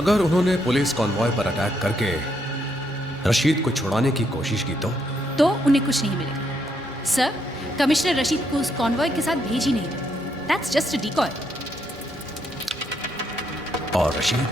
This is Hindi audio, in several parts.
अगर उन्होंने पुलिस कॉन्वॉय पर अटैक करके रशीद को छुड़ाने की कोशिश की तो उन्हें कुछ नहीं मिलेगा। सर, कमिश्नर रशीद को उस कॉन्वॉय के साथ भेज ही नहीं रहे। That's just a decoy. और रशीद?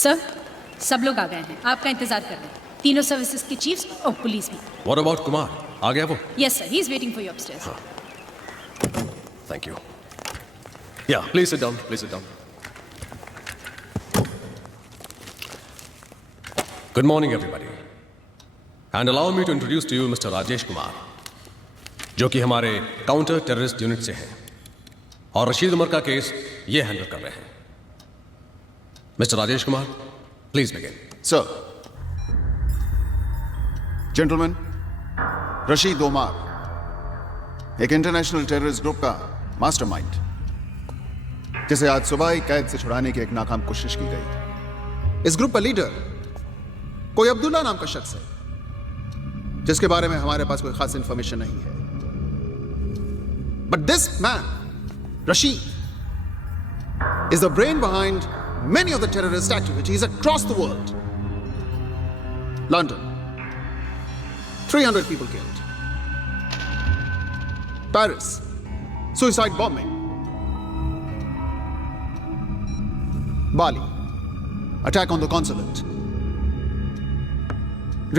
सर, सब लोग आ गए हैं। आपका इंतजार कर रहे हैं। तीनों सर्विसेज के चीफ्स और पुलिस भी। What about Kumar? आ गया वो? Yes sir, he is waiting for you upstairs. Thank you. Yeah please sit down, please sit down. Good morning everybody, and allow me to introduce to you mister Rajesh Kumar, जो कि हमारे काउंटर टेररिस्ट यूनिट से हैं और रशीद उमर का केस ये हैंडल कर रहे हैं। Mister Rajesh Kumar, please begin. Sir, gentleman, Rashid Umar एक इंटरनेशनल टेररिस्ट ग्रुप का मास्टरमाइंड, जिसे आज सुबह ही कैद से छुड़ाने की एक नाकाम कोशिश की गई। इस ग्रुप का लीडर कोई अब्दुल्ला नाम का शख्स है, जिसके बारे में हमारे पास कोई खास इंफॉर्मेशन नहीं है। But this man, Rashid, is the brain behind many of the terrorist activities across the world. London, 300 people killed. Paris, suicide bombing. Bali, attack on the consulate.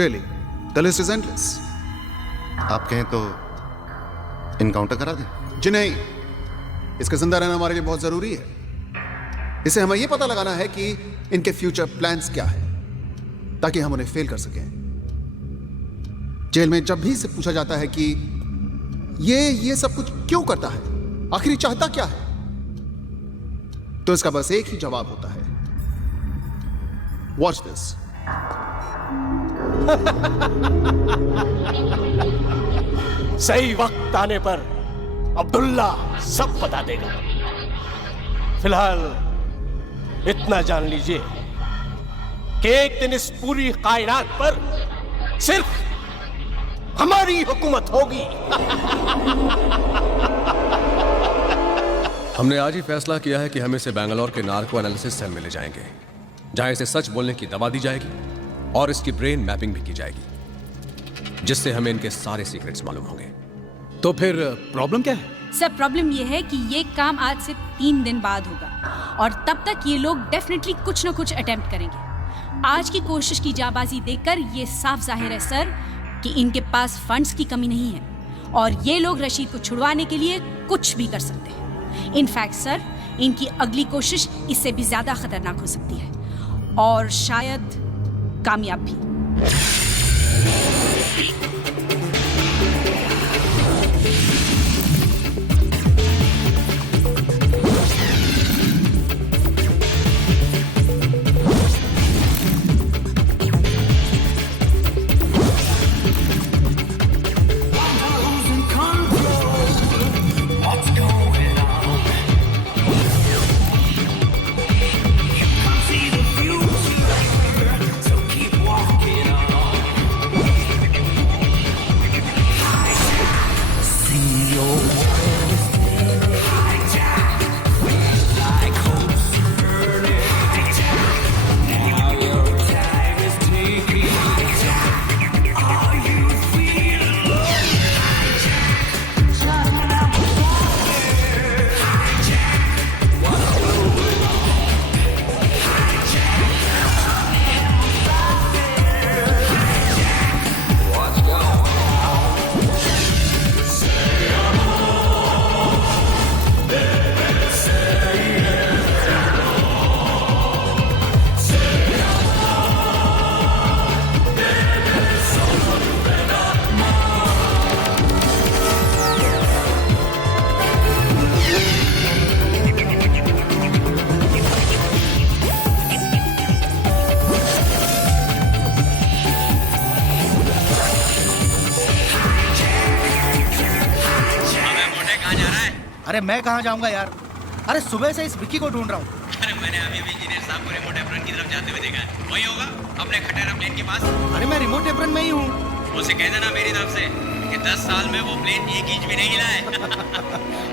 Really, the list is endless. आप कहें तो इनकाउंटर करा दें? जी नहीं, इसका जिंदा रहना हमारे लिए बहुत जरूरी है। इसे हमें यह पता लगाना है कि इनके फ्यूचर प्लान्स क्या है, ताकि हम उन्हें फेल कर सकें। जेल में जब भी से पूछा जाता है कि ये सब कुछ क्यों करता है, आखिर चाहता क्या है, तो इसका बस एक ही जवाब होता है, वॉच दिस। सही वक्त आने पर अब्दुल्ला सब बता देगा। फिलहाल इतना जान लीजिए कि एक दिन इस पूरी कायनात पर सिर्फ हमारी हुकूमत होगी। हमने आज ही फैसला किया है कि हम इसे बेंगलोर के नार्को एनालिसिस सेल में ले जाएंगे, जहां इसे सच बोलने की दवा दी जाएगी और इसकी ब्रेन मैपिंग भी की जाएगी, जिससे हमें इनके सारे सीक्रेट्स मालूम होंगे। तो फिर प्रॉब्लम क्या है? सर प्रॉब्लम ये है कि ये काम आज से 3 दिन बाद होगा और तब तक ये लोग डेफिनेटली कुछ ना कुछ अटेम्प्ट करेंगे। आज की कोशिश की जाबाजी देखकर ये साफ जाहिर है सर कि इनके पास फंड्स की कमी नहीं है और ये लोग रशीद को छुड़वाने के लिए कुछ भी कर सकते हैं। इनफैक्ट सर, इनकी अगली कोशिश इससे भी ज्यादा खतरनाक हो सकती है और शायद कामयाब भी। अरे मैं कहाँ जाऊंगा यार, अरे सुबह से इस विक्की को ढूंढ रहा हूँ। अरे मैंने अभी इंजीनियर साहब को रिमोट एप्रन की तरफ जाते हुए देखा है। वही होगा अपने खटेरा प्लेन के पास। अरे मैं रिमोट एप्रन में ही हूँ। उसे कह देना मेरी तरफ से कि 10 साल में वो प्लेन 1 इंच भी नहीं हिला है।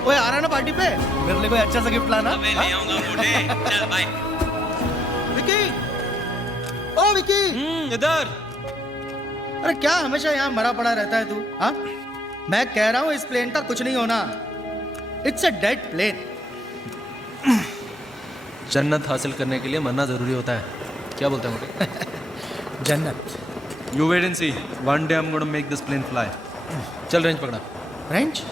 ओए आ रहा ना पार्टी पे, मेरे लिए कोई अच्छा सा गिफ्ट लाना। मैं ले आऊंगा मोटे। चल बाय। विक्की, ओ विक्की। इधर। अरे क्या हमेशा यहाँ मरा पड़ा रहता है तू? हाँ, मैं कह रहा हूँ इस प्लेन का कुछ नहीं होना। It's a dead plane. जन्नत हासिल करने के लिए मरना जरूरी होता है, क्या बोलते हैं मोटे? जन्नत। You wait and see, one day I am gonna make this plane fly. चल रेंज पकड़ा। रेंज?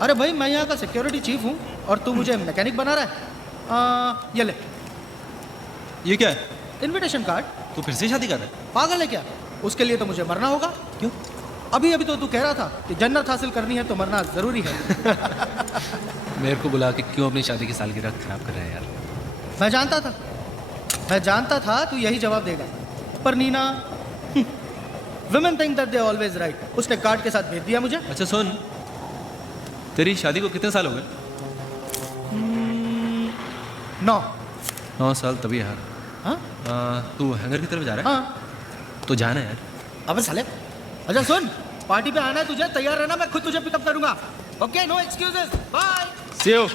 अरे भाई मैं यहाँ का सिक्योरिटी चीफ हूँ और तू मुझे मैकेनिक बना रहा है। ये ले। ये क्या है? Invitation card. तू फिर से शादी कर रहा है? पागल है क्या? उसके लिए तो मुझे मरना होगा। क्यों? अभी अभी तो तू कह रहा था कि जन्नत हासिल करनी है तो मरना जरूरी है। मेरे को बुला के क्यों अपनी शादी की सालगिरह खराब कर रहा है यार? मैं जानता था तू यही जवाब देगा, पर Nina women think that they are always right। उसने कार्ड के साथ भेज दिया मुझे। अच्छा सुन, तेरी शादी को कितने साल हो गए? 9। 9 साल तभी यार। हाँ तू हैंगर की तरफ जा रहा है? हाँ। तो जाना यार। अबे साले, अच्छा सुन, पार्टी पे आना है तुझे, तैयार रहना, मैं खुद तुझे पिकअप करूंगा। Okay, no excuses, bye. See you.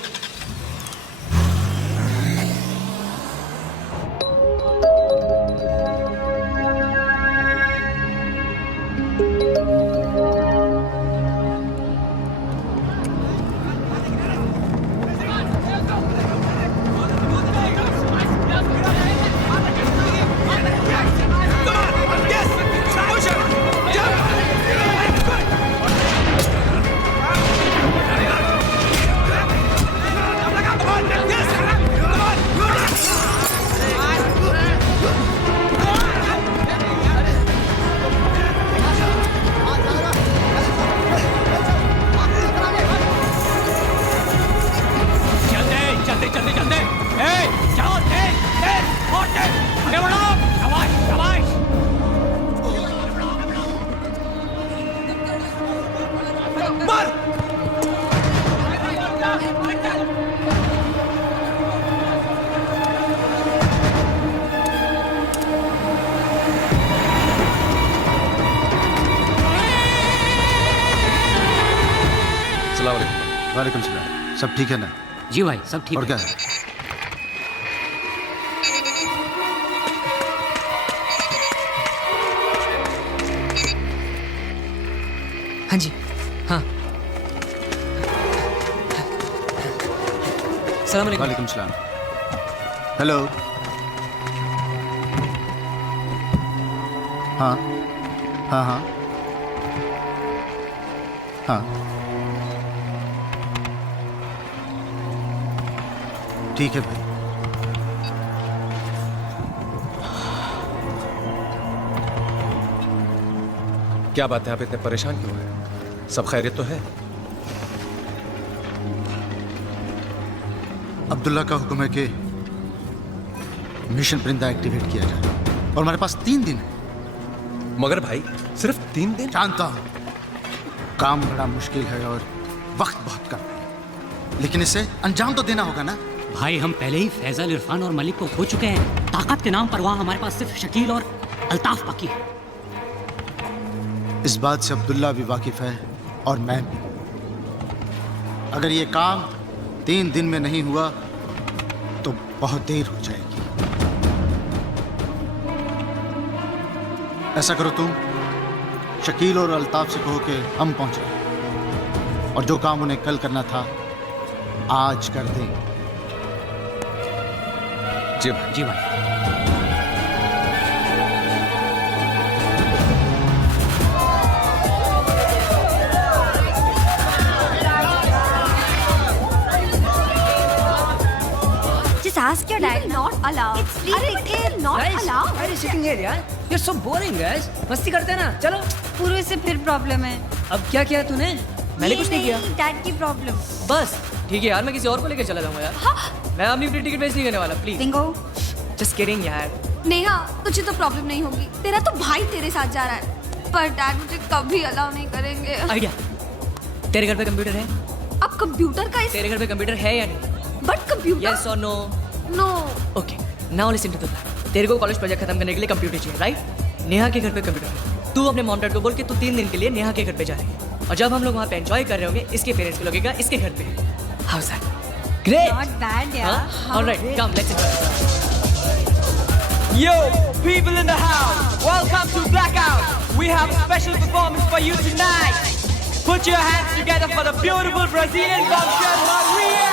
वालेकुम सलाम। सब ठीक है ना? जी भाई सब ठीक और है। क्या है? हाँ जी, हाँ सलाम अलैकुम। वालेकुम सलाम। हेलो। हाँ हाँ हाँ हाँ, ठीक है भाई। क्या बात है, आप इतने परेशान क्यों हैं? सब खैरियत तो है? अब्दुल्ला का हुक्म है कि मिशन परिंदा एक्टिवेट किया जाए और हमारे पास 3 दिन है। मगर भाई सिर्फ 3 दिन? जानता हूं काम बड़ा मुश्किल है और वक्त बहुत कम है, लेकिन इसे अंजाम तो देना होगा ना। भाई हम पहले ही फैजल, इरफान और मलिक को खो चुके हैं। ताकत के नाम पर वहाँ हमारे पास सिर्फ शकील और अल्ताफ बाकी है। इस बात से अब्दुल्ला भी वाकिफ है और मैं भी। अगर ये काम 3 दिन में नहीं हुआ तो बहुत देर हो जाएगी। ऐसा करो तुम शकील और अल्ताफ से कहो कि हम पहुंच रहे और जो काम उन्हें कल करना था आज कर दें। जी भाई। जी भाई। Just ask your dad. Not allowed. It's free ticket. Not allowed. Why are you sitting here, यार? You're so boring, guys. मस्ती करते हैं ना, चलो। पूरे से फिर प्रॉब्लम है। अब क्या किया तूने? मैंने कुछ नहीं किया। डैड की प्रॉब्लम। बस ठीक है यार, मैं किसी और को लेकर चला जाऊंगा यार। हाँ? मैं अपनी फ्री टिकट वेस्ट नहीं करने वाला, प्लीज। बिंगो। जस्ट किडिंग यार। नेहा, तुझे तो प्रॉब्लम नहीं होगी। तेरा तो भाई तेरे साथ जा रहा है, पर डैड मुझे कभी अलाउ नहीं करेंगे। आइडिया। तेरे घर पे कंप्यूटर है? अब कंप्यूटर का तेरे घर पे कंप्यूटर है या नहीं? But computer. यस और no? No. Okay, now listen to the plan. तेरे को कॉलेज प्रोजेक्ट खत्म करने के लिए कंप्यूटर चाहिए, राइट? नेहा के घर पे कंप्यूटर है। तू अपने मॉम डैड को बोल के तू 3 दिन के लिए नेहा के घर पे जा रही है, और जब हम लोग वहाँ पे एंजॉय कर रहे होंगे, इसके पेरेंट्स को लगेगा इसके घर पे। How that? Great. Not bad, yeah. Alright, come let's enjoy. Yo, people in the house, welcome to Blackout. We have a special performance for you tonight. Put your hands together for the beautiful Brazilian bombshell Maria.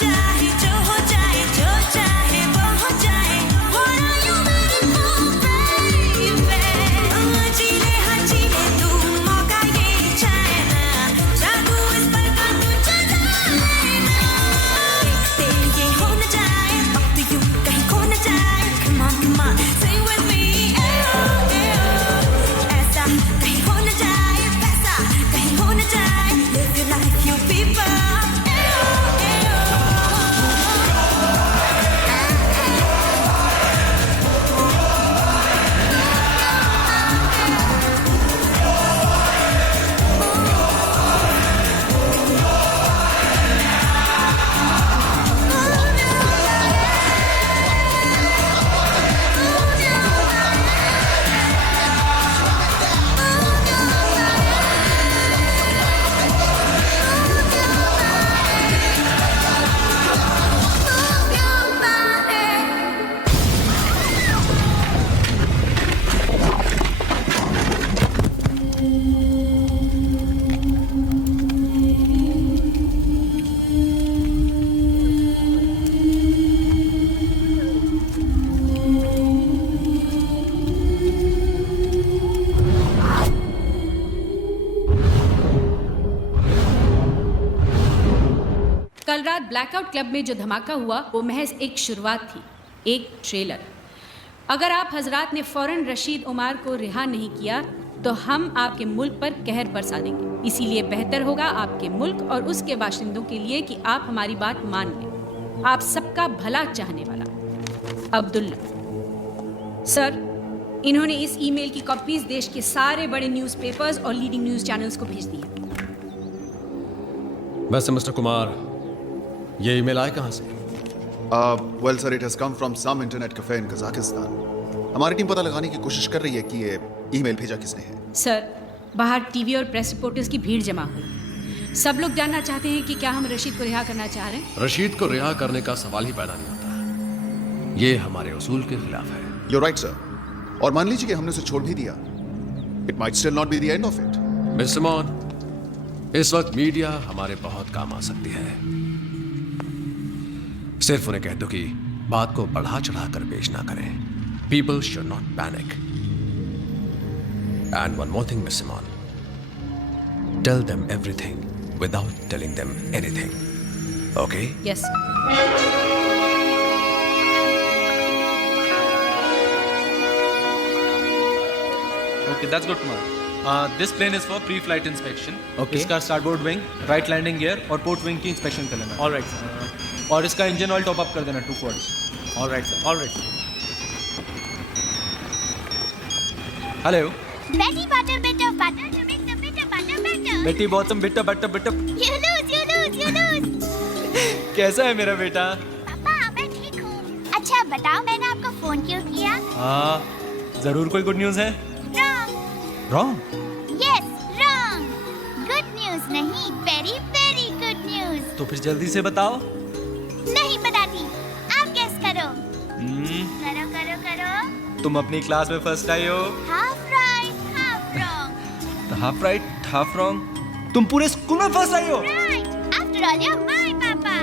चाहे जो हो जाए, जो चाहे वो हो जाए, What are you waiting for, baby? जीले हाँ जीले तू मौका ये चाहे ना, जादू इस पल का तुझे जाने ना। देखते ये हो न जाए, वक्त यूं कहीं खो न जाए, come on, sing with me, ऐसा कहीं हो न जाए, वैसा कहीं हो न जाए, live your life, you people. कल रात ब्लैकआउट क्लब में जो धमाका हुआ वो महज एक शुरुआत थी, एक ट्रेलर। अगर आप हजरात ने फौरन रशीद उमर को रिहा नहीं किया तो हम आपके मुल्क पर कहर बरसा देंगे। इसीलिए बेहतर होगा आपके मुल्क और उसके बाशिंदों के लिए कि आप हमारी बात मान लें। आप सबका भला चाहने वाला अब्दुल्ला। सर, इन्होंने इस ईमेल की कॉपीज देश के सारे बड़े न्यूज़पेपर्स और लीडिंग न्यूज़ चैनल्स को भेज दी है। वैसे मिस्टर कुमार, ये ईमेल आए कहाँ से? Well, sir, it has come from some internet cafe in Kazakhstan. हमारी टीम पता लगाने की कोशिश कर रही है कि ये ईमेल भेजा किसने है। सर, बाहर टीवी और प्रेस रिपोर्टर्स की भीड़ जमा हुई। सब लोग जानना चाहते हैं कि क्या हम रशीद को रिहा करना चाह रहे हैं। रशीद को रिहा करने का सवाल ही पैदा नहीं होता। ये हमारे उसूल के खिलाफ है। You're right, sir. और मान लीजिए कि हमने उसे छोड़ भी दिया, It might still not be the end of it. Mister मॉन, इस वक्त मीडिया हमारे बहुत काम आ सकती है। सिर्फ उन्हें कह दो कि बात को बढ़ा चढ़ा कर पेश ना करें। People should not panic. And one more thing, Miss Simon. Tell them everything without telling them anything. Okay? Yes. Okay, that's good, Kumar. This plane is for pre-flight inspection. Okay. इसका starboard wing, right landing gear और port wing की inspection कर लेना. All right, sir. और इसका engine oil top up कर देना 2 quarts. All right, sir. All right, sir. Hello. Betty butter, bitter butter to make the bitter butter better. Betty bottom bitter butter bitter. You lose, you lose, you lose. कैसा है मेरा बेटा? पापा, मैं ठीक हूँ। अच्छा बताओ, मैंने आपको फोन क्यों किया? हाँ, जरूर कोई गुड न्यूज़ है? Wrong. Wrong? Yes, wrong. Good news नहीं, very very good news. तो फिर जल्दी से बताओ. नहीं बताती, आप गेस करो. करो करो करो. तुम अपनी क्लास में फर्स्ट आई हो. Half right, half wrong. Half right half wrong. तुम पूरे स्कूल में फर्स्ट आई हो. Right. After all, you're my papa.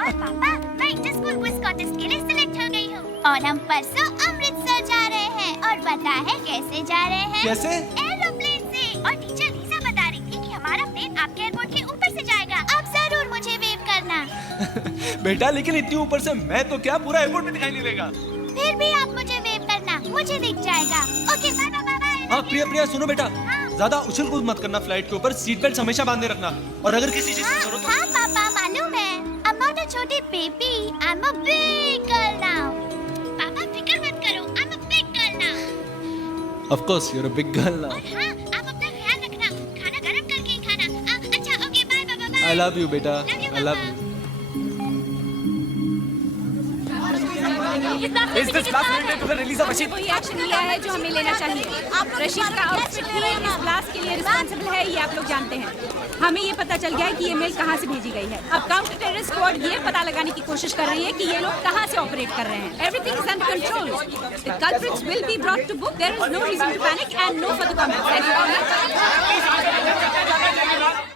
और पापा, मैं इंटर स्कूल क्विज कॉन्टेस्ट के लिए सिलेक्ट हो गई हूँ. और हम परसों अमृतसर जा रहे हैं. और पता है कैसे जा रहे हैं? कैसे? एरोप्लेन से. और टीचर लीजा बता रही थी कि हमारा प्लेन आपके एयरपोर्ट के ऊपर से जाएगा. आप जरूर मुझे वेव करना. बेटा, लेकिन इतनी ऊपर से मैं तो क्या पूरा एयरपोर्ट में दिखाई नहीं देगा. फिर भी आप मुझे वेव करना, मुझे दिख जाएगा. Okay, bye bye bye. हाँ प्रिया प्रिया सुनो बेटा. ज्यादा उछल कूद मत करना फ्लाइट के ऊपर. सीट बेल्ट हमेशा बांधे रखना. और अगर किसी चीज की जरूरत हो. हाँ पापा, मालूम है. I'm not a छोटी baby. I'm a big girl now. पापा फिक्र मत करो. I'm a big girl now. Of course, you're a big girl now. और हाँ, आप अपना ख्याल रखना. खाना गरम करके ही खाना. अच्छा, okay, bye bye bye. I love you बेटा. I love you. Is this blast related to the release of Rashid? वही एक्शन लिया है जो हमें लेना चाहिए. रशीद का आउटफिट ही इस ब्लास्ट के लिए रिस्पांसिबल है, ये आप लोग जानते हैं. हमें ये पता चल गया है कि ये मेल कहाँ से भेजी गई है. अब काउंटर टेररिस्ट स्क्वाड ये पता लगाने की कोशिश कर रही है कि ये लोग कहाँ से ऑपरेट कर रहे हैं. Everything is under control. The culprits will be brought to book. There is no reason to panic and no further comments.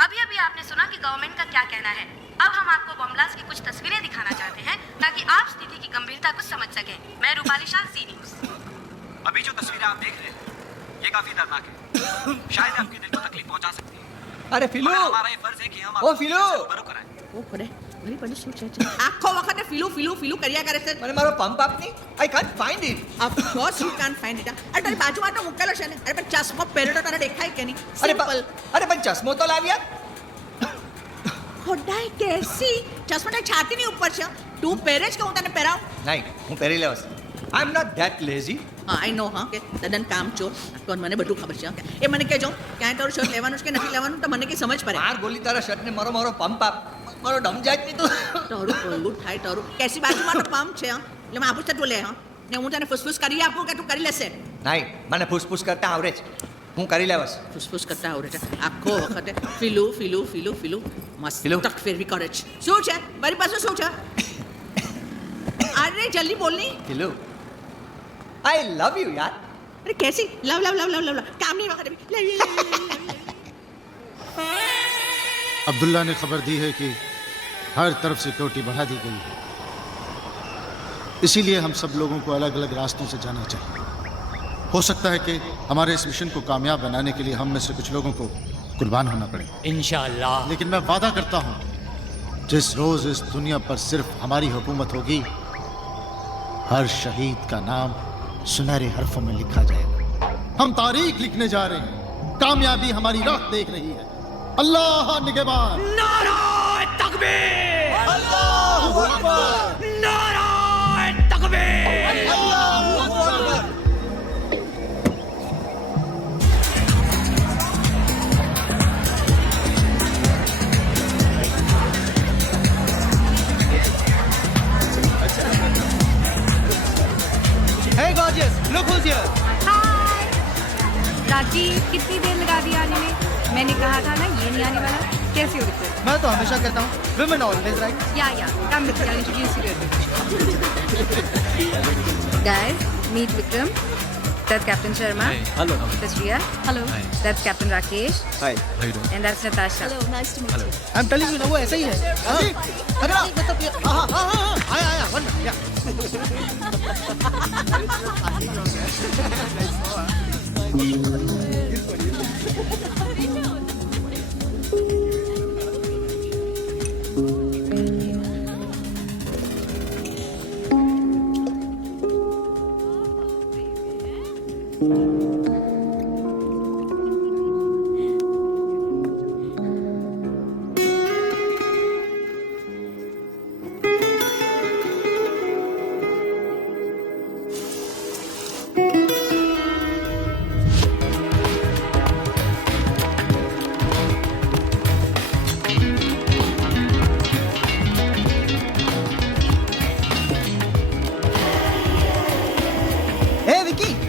अब अभी अभी आपने सुना कि गवर्नमेंट का क्या कहना है। अब हम आपको बम ब्लास्ट की कुछ तस्वीरें दिखाना चाहते हैं ताकि आप स्थिति की गंभीरता को समझ सकें। मैं रूपाली शाह, सी न्यूज। अभी जो तस्वीरें आप देख रहे हैं ये काफी दर्दनाक है। शायद आपके दिल को तकलीफ पहुंचा सकती है। अरे फिलू, हमारा ये फर्ज है कि हम ओ फिलू, रूबरू कराएं। ओ पड़े वही पड़े सोच आखो वखत फिलू फिलू फिलू કર્યા કરે છે મને મારો પંપ આપની I can't find it of course you can't find it અરે તારી બાજુમાં તો મુકેલો છે ને અરે પણ ચશ્મો પહેર્યો તો તને દેખાય કે નહીં અરે પણ ચશ્મો તો લાવ્યા ખોડાઈ કેસી ચશ્મો તારી છાતીની ઉપર છે તું પહેરે જ કે હું તને પહેરાવ નહીં હું પહેરી લેવાસ આઈ એમ નોટ ધેટ લેઝી હા આઈ નો હા કે તદન કામ ચોર કોણ મને બધું ખબર છે એ મને કહેજો ક્યાં તારું શર્ટ લેવાનું છે કે નથી લેવાનું તો મને કે સમજ પડે માર ગોલી તારા શર્ટ ને મારો મારો પંપ આપ મારો ડમ જાય નહીં તું તારું કોલું થાય તારું કેસી બાજુમાં તો પંપ છે એટલે હું આપું તું લે હા ને હું તને ફુસફુસ કરી આપું કે તું કરી લેશે નહીં મને ફુસફુસ કરતા આવડે છે હું કરી લેવાસ ફુસફુસ કરતા આવડે છે આખો વખતે ફીલુ ફીલુ ફીલુ ફીલુ મસ્ત તક ફેરવી કરે છે શું છે મારી પાસે શું છે અરે જલ્દી બોલની ફીલુ I love you यार अरे कैसी love love love love love काम नहीं वक्त अब्दुल्ला ने खबर दी है कि हर तरफ सिक्योरिटी बढ़ा दी गई है, इसीलिए हम सब लोगों को अलग अलग रास्तों से जाना चाहिए। हो सकता है कि हमारे इस मिशन को कामयाब बनाने के लिए हम में से कुछ लोगों को कुर्बान होना पड़े इंशाअल्लाह। लेकिन मैं वादा करता हूँ जिस रोज इस दुनिया पर सिर्फ हमारी हुकूमत होगी हर शहीद का नाम सुनहरे हरफों में लिखा जाएगा। हम तारीख लिखने जा रहे हैं, कामयाबी हमारी राह देख रही है। अल्लाह निगहबान। नाराए तकबीर, अल्लाहू अकबर, नाराए तकबीर, Allahu Akbar. Hey gorgeous, look who's here. हाय राजीव, कितनी देर लगा दी आने में? मैंने कहा था ना ये नहीं आने वाला। कैसी हो विक्रम? मैं तो हमेशा कहता हूँ women always right. Yeah, come Vikram, I'll introduce you to guys, meet Vikram. That's Captain Sharma. Hey. Hello. That's Riya. Hello. Hi. That's Captain Rakesh. Hi. How you doing? And that's Natasha. Hello, nice to meet you. I'm telling you ना वो ऐसा ही है. अरे मतलब हाँ आया वन या.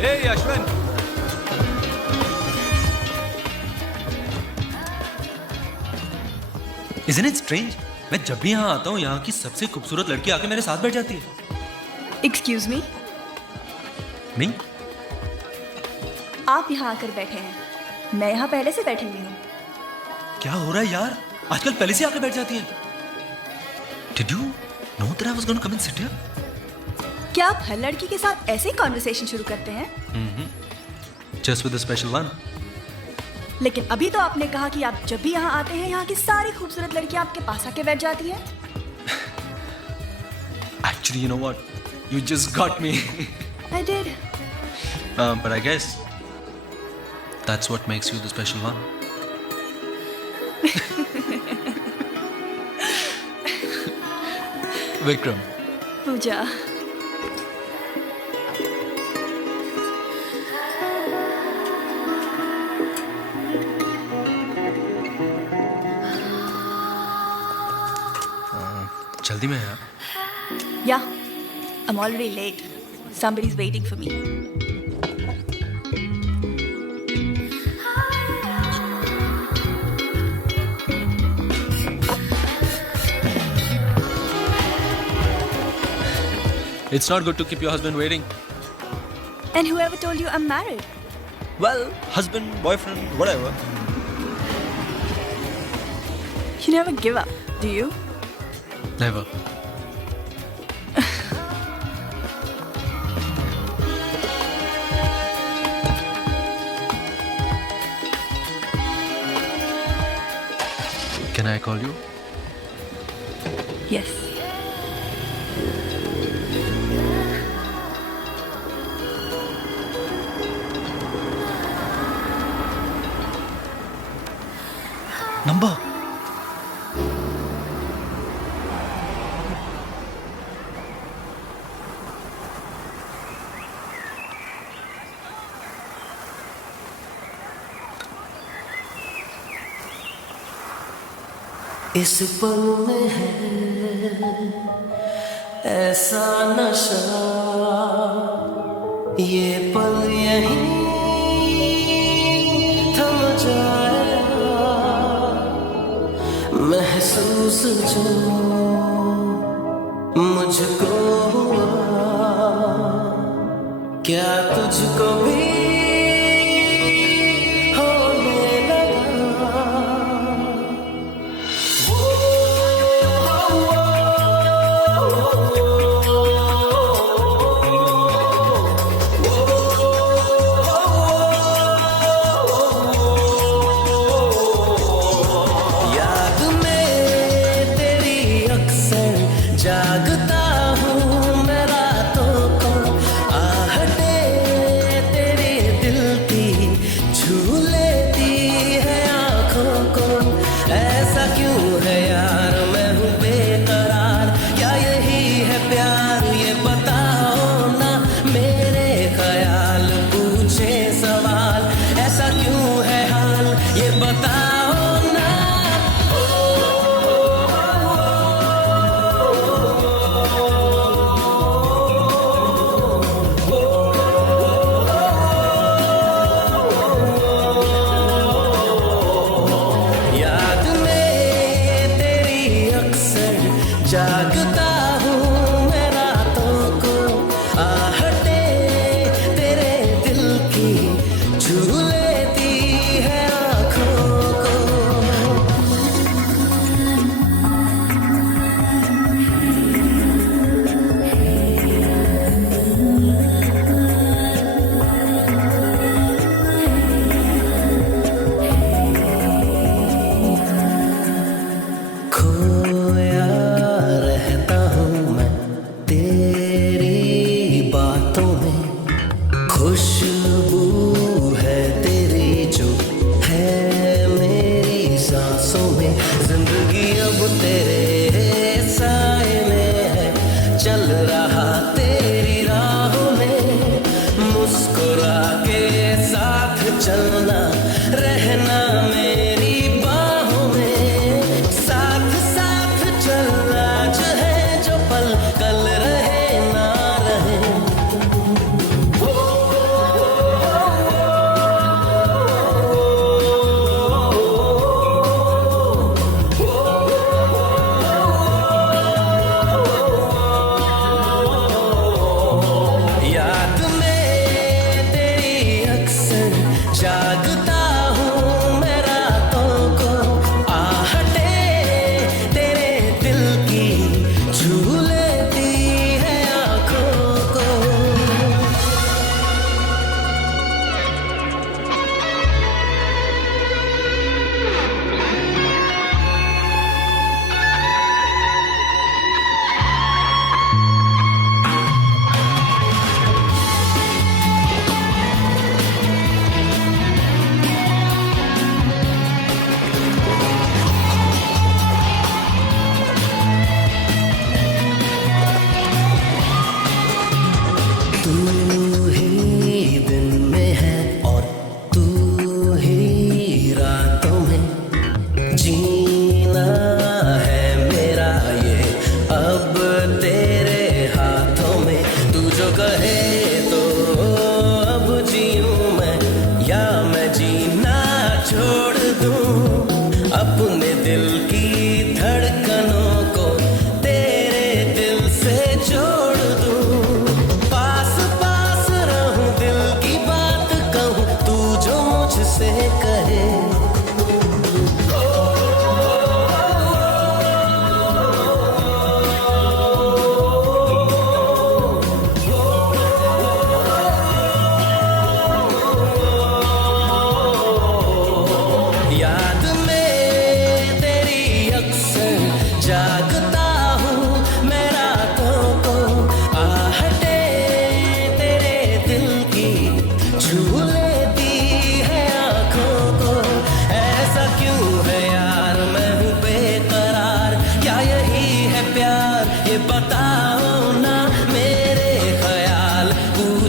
Hey Ashwin. Isn't it strange? मैं जब भी यहाँ आता हूँ यहाँ की सबसे खूबसूरत लड़की आके मेरे साथ बैठ जाती है। एक्सक्यूज मी, नहीं? आप यहाँ आकर बैठे हैं, मैं यहाँ पहले से बैठी हुई हूँ। क्या हो रहा है यार? आजकल पहले से आके बैठ जाती है। Did you know that I was going to come and sit here? क्या आप हर लड़की के साथ ऐसे ही कॉन्वर्सेशन शुरू करते हैं? Just with a special one. लेकिन अभी तो आपने कहा कि आप जब भी यहाँ आते हैं यहाँ की सारी खूबसूरत लड़कियाँ आपके पास आके बैठ जाती हैं। Actually, you know what? You just got me. I did. But I guess that's what makes you the special one. Vikram. पूजा। जल्दी में यार. Yeah, I'm already late. Somebody's waiting for me. It's not good to keep your husband waiting. And whoever told you I'm married? Well, husband, boyfriend, whatever. You never give up, do you? Never. Can I call you? Yes. Number. इस पल में है ऐसा नशा, ये पल यहीं थम जाएगा। महसूस जो मुझको हुआ, क्या तुझको भी जागता हूँ मैं रातों को, आहटे तेरे दिल की छू लेती है आँखों को। ऐसा क्यों है यार, मैं हूँ बेकरार, क्या यही है प्यार, ये बताओ ना। मेरे ख्याल पूछे सवाल, ऐसा क्यों है हाल, ये बताओ ना।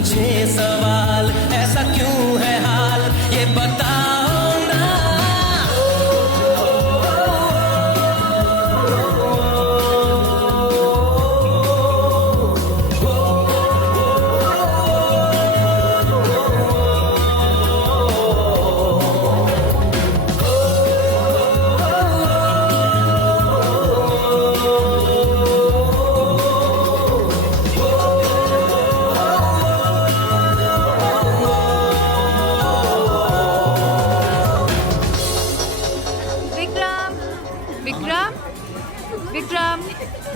पूछे सवाल, ऐसा क्यों है हाल ये बताओ ना।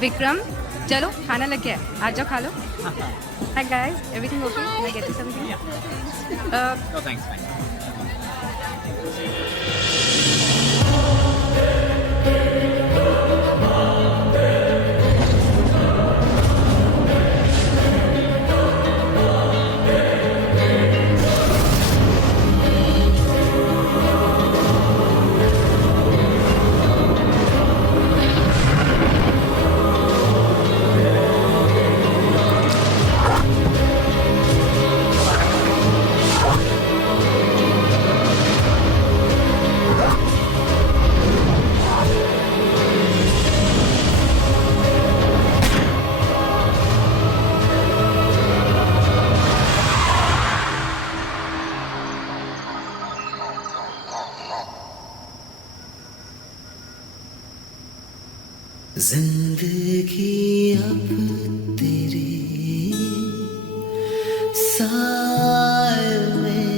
विक्रम, चलो खाना लग गया है, आ जाओ खा लो। Hi guys, everything okay? Can I get you something? No thanks, fine. जिंदगी अब तेरे साए में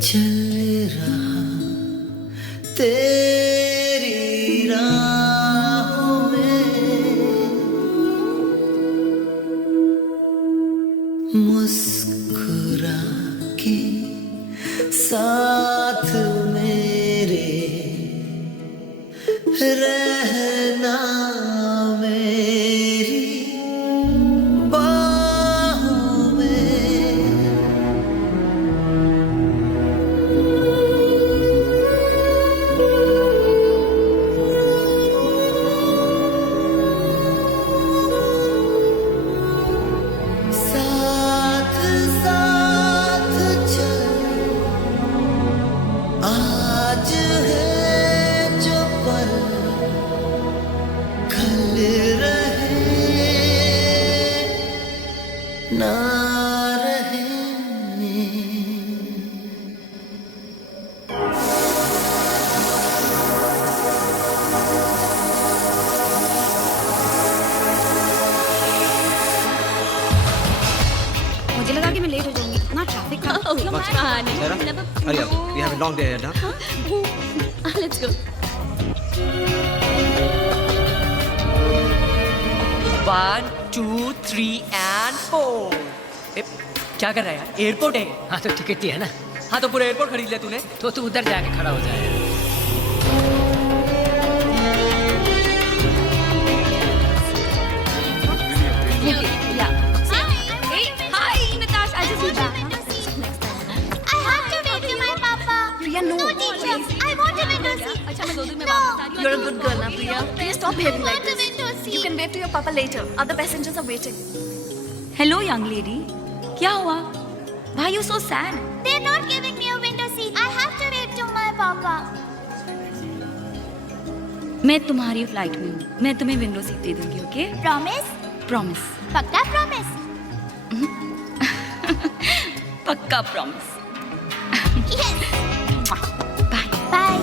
चल रहा, तेरी राहों में मुस्कुरा के साथ मेरे रहना मेरी बाहों में। साथ साथ चल, आज है जो पल कल रहे ना रहे। मुझे लगा कि मैं लेट हो जाऊंगी, इतना ट्रैफिक था। Hurry up, we have a long day ahead, huh? Let's go. 1, 2, 3 and 4। क्या कर रहा है यार? एयरपोर्ट है। हाँ तो टिकट ही है ना। हाँ तो पूरा एयरपोर्ट खरीद लिया तूने? तो तू उधर जाके खड़ा हो जाए। You're a good girl, na Priya. Please stop behaving like this. You can wave to your papa later. Other passengers are waiting. Hello young lady, क्या हुआ? Why are you so sad? They're not giving me a window seat. I have to wave to my papa. मैं तुम्हारी फ्लाइट में हूँ, मैं तुम्हें विंडो सीट दे दूंगी, ओके? Promise? प्रॉमिस। पक्का promise? पक्का प्रॉमिस। Yes. बाय। Bye.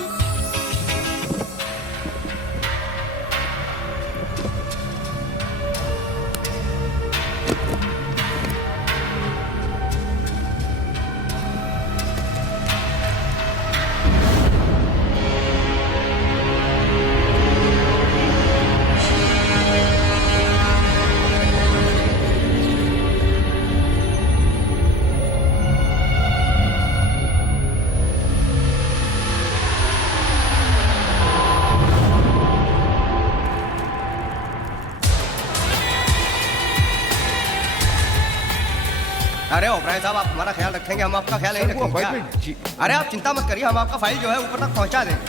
अरे ओबराय साहब, आप हमारा ख्याल रखेंगे, हम आपका ख्याल नहीं रखेंगे क्या? अरे आप चिंता मत करिए, हम आपका फाइल जो है ऊपर तक पहुंचा देंगे।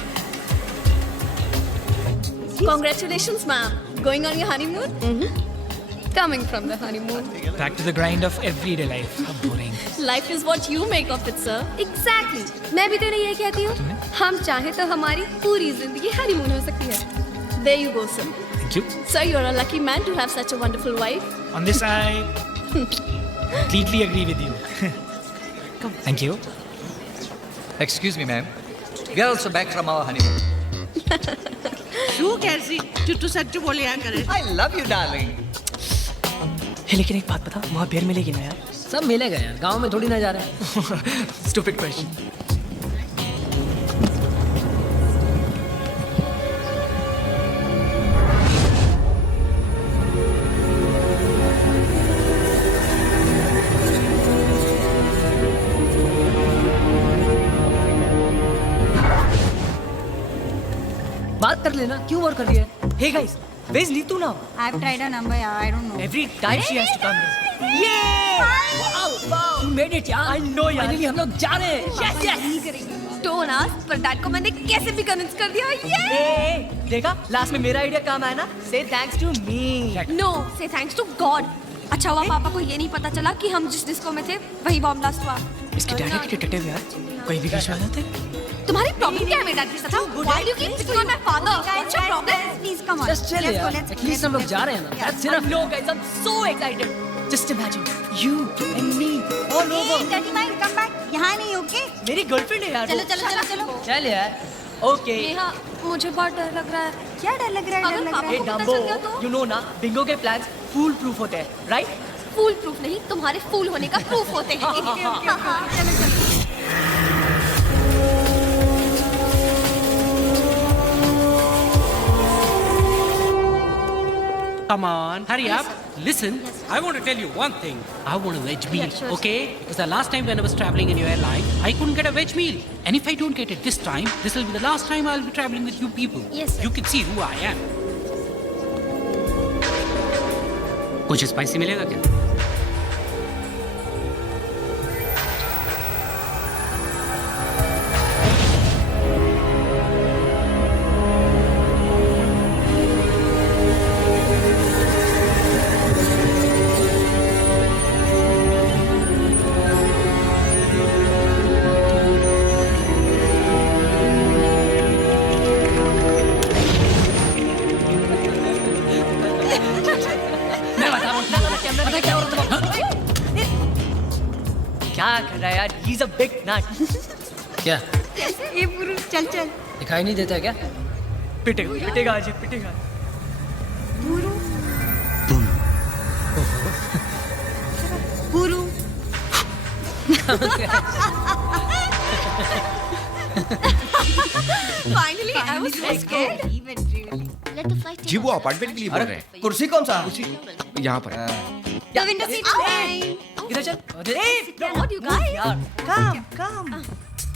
Congratulations, ma'am. Going on your honeymoon? Coming from the honeymoon. Back to the grind of everyday life. How boring. Life is what you make of it, sir. Exactly. मैं भी तो नहीं ये कहती हूँ. हम चाहे तो हमारी पूरी जिंदगी हनीमून हो सकती है. There you go, sir. Thank you. Sir, you're a lucky man to have such a wonderful wife. On this, I completely agree with you. Thank you. Excuse me, ma'am. We are also back from our honeymoon. तू कैसी चुट्टू सच्चू बोले या करे? I love you, darling. Hey, लेकिन एक बात बता, वहाँ बियर मिलेगी ना यार? सब मिलेगा यार, गांव में थोड़ी ना जा रहा है. Stupid question. बात कर लेना, क्यों और कर दिया? Hey guys, where's Neetu now? I've tried her number, yeah, I don't know. Every time she has to come. Yeah! Wow! You made it यार. I know यार. Finally हम लोग जा रहे हैं. Yes, yes. Don't ask, पर डैड को मैंने कैसे भी कन्विंस कर दिया. Hey, देखा? Last में मेरा आइडिया काम आया ना? Say thanks to me. No, say thanks to God. अच्छा हुआ पापा को ये नहीं पता चला कि हम जिस डिस्को में थे वही बॉम्ब ब्लास्ट हुआ. इसके डैडी के डिटेक्टिव यार. कोई भी बीच में आ जाते? तुम्हारी प्रॉब्लम क्या है मेरे डैड के साथ? Why do you keep picking on my father? What's your problem? Please come on. Just chill यार. At least हम लोग जा रहे हैं ना. That's enough. No guys, I'm so excited. Just imagine you and me all over. Hey, Daddy Mike, come back. यहाँ नहीं, okay? मेरी गर्लफ्रेंड है यार. चलो चलो चलो चलो. चल यार. Okay. नेहा, मुझे बहुत डर लग रहा है. क्या डर लग रहा है? डर लग रहा Hey है? Dumbo, you know ना, बिंगो के plans fool proof होते हैं, right? फूल प्रूफ नहीं, तुम्हारे फूल होने का प्रूफ होते हैं. चलो चलो. Come on, hurry up. Listen, I want to tell you one thing. I want a veg meal, okay? Because the last time when I was traveling in your airline, I couldn't get a veg meal. And if I don't get it this time, this will be the last time I'll be traveling with you people. Yes, sir. You can see who I am. कुछ स्पाइसी मिलेगा क्या? क्या कर रहा है यार? He's a big nut. क्या? ये पुरुष चल चल. दिखाई नहीं देता क्या? पिटेगा, पिटेगा आज, पिटेगा. पुरु. पुरु. Finally, I was so scared. Let the flight जी वो अपार्टमेंट के लिए बोल रहे हैं. कुर्सी कौन सा? यहाँ पर. The window seat is fine. इधर चल. Hey, what you guys? यार. Come.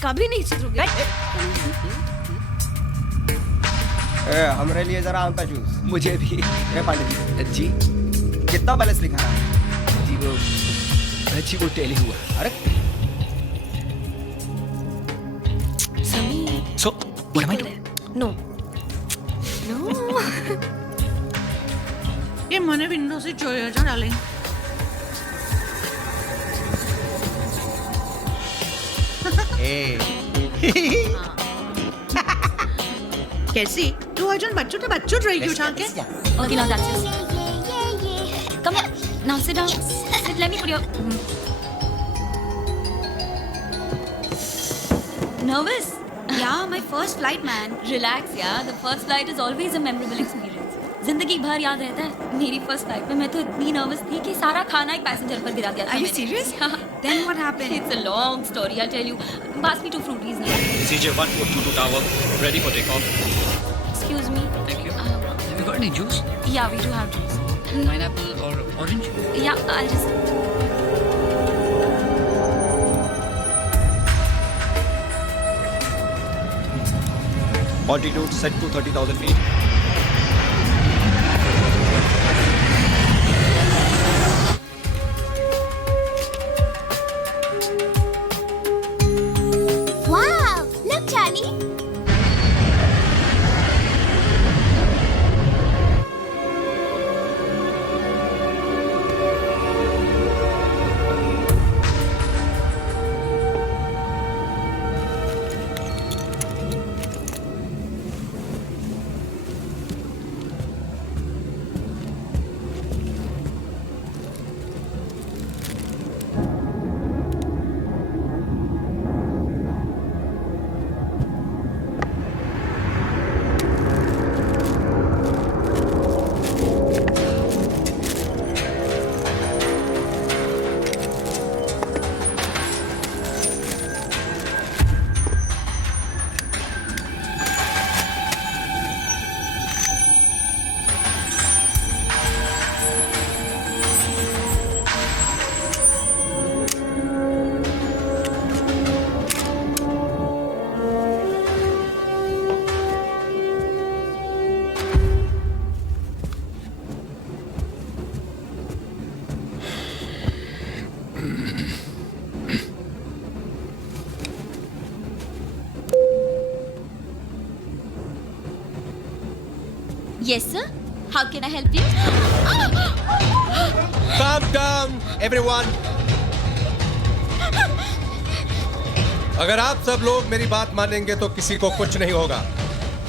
कभी नहीं सुधरोगे. हमारे लिए जरा आम का जूस. मुझे भी. पांडे जी. कितना बैलेंस लिखा है? जी वो टेली हुआ. अरे So, what am I doing? No. ये मने विंडो से जोया जो डालें. कैसी? तू अर्जुन बच्चों तो बच्चों रही क्यों उठा के? Okay, now that's it. Come on. Now sit down. Sit, let me put your... Nervous? Yeah, my first flight, man. Relax, yeah. The first flight is always a memorable experience. जिंदगी भर याद रहता है. मेरी first flight में मैं तो इतनी nervous थी कि सारा खाना एक पैसेंजर पर गिरा दिया था. Are you serious? Then what happened? It's a long story, I'll tell you. Pass me 2 fruities now. CJ1422 Tower, ready for takeoff. Excuse me. Thank you. Have you got any juice? Yeah, we do have juice. Pineapple or orange? Yeah, I'll just... Altitude set to 30,000 feet. Wow! Look, Charlie! Yes, sir. How can I help you? Calm down, everyone. अगर आप सब लोग मेरी बात मानेंगे तो किसी को कुछ नहीं होगा।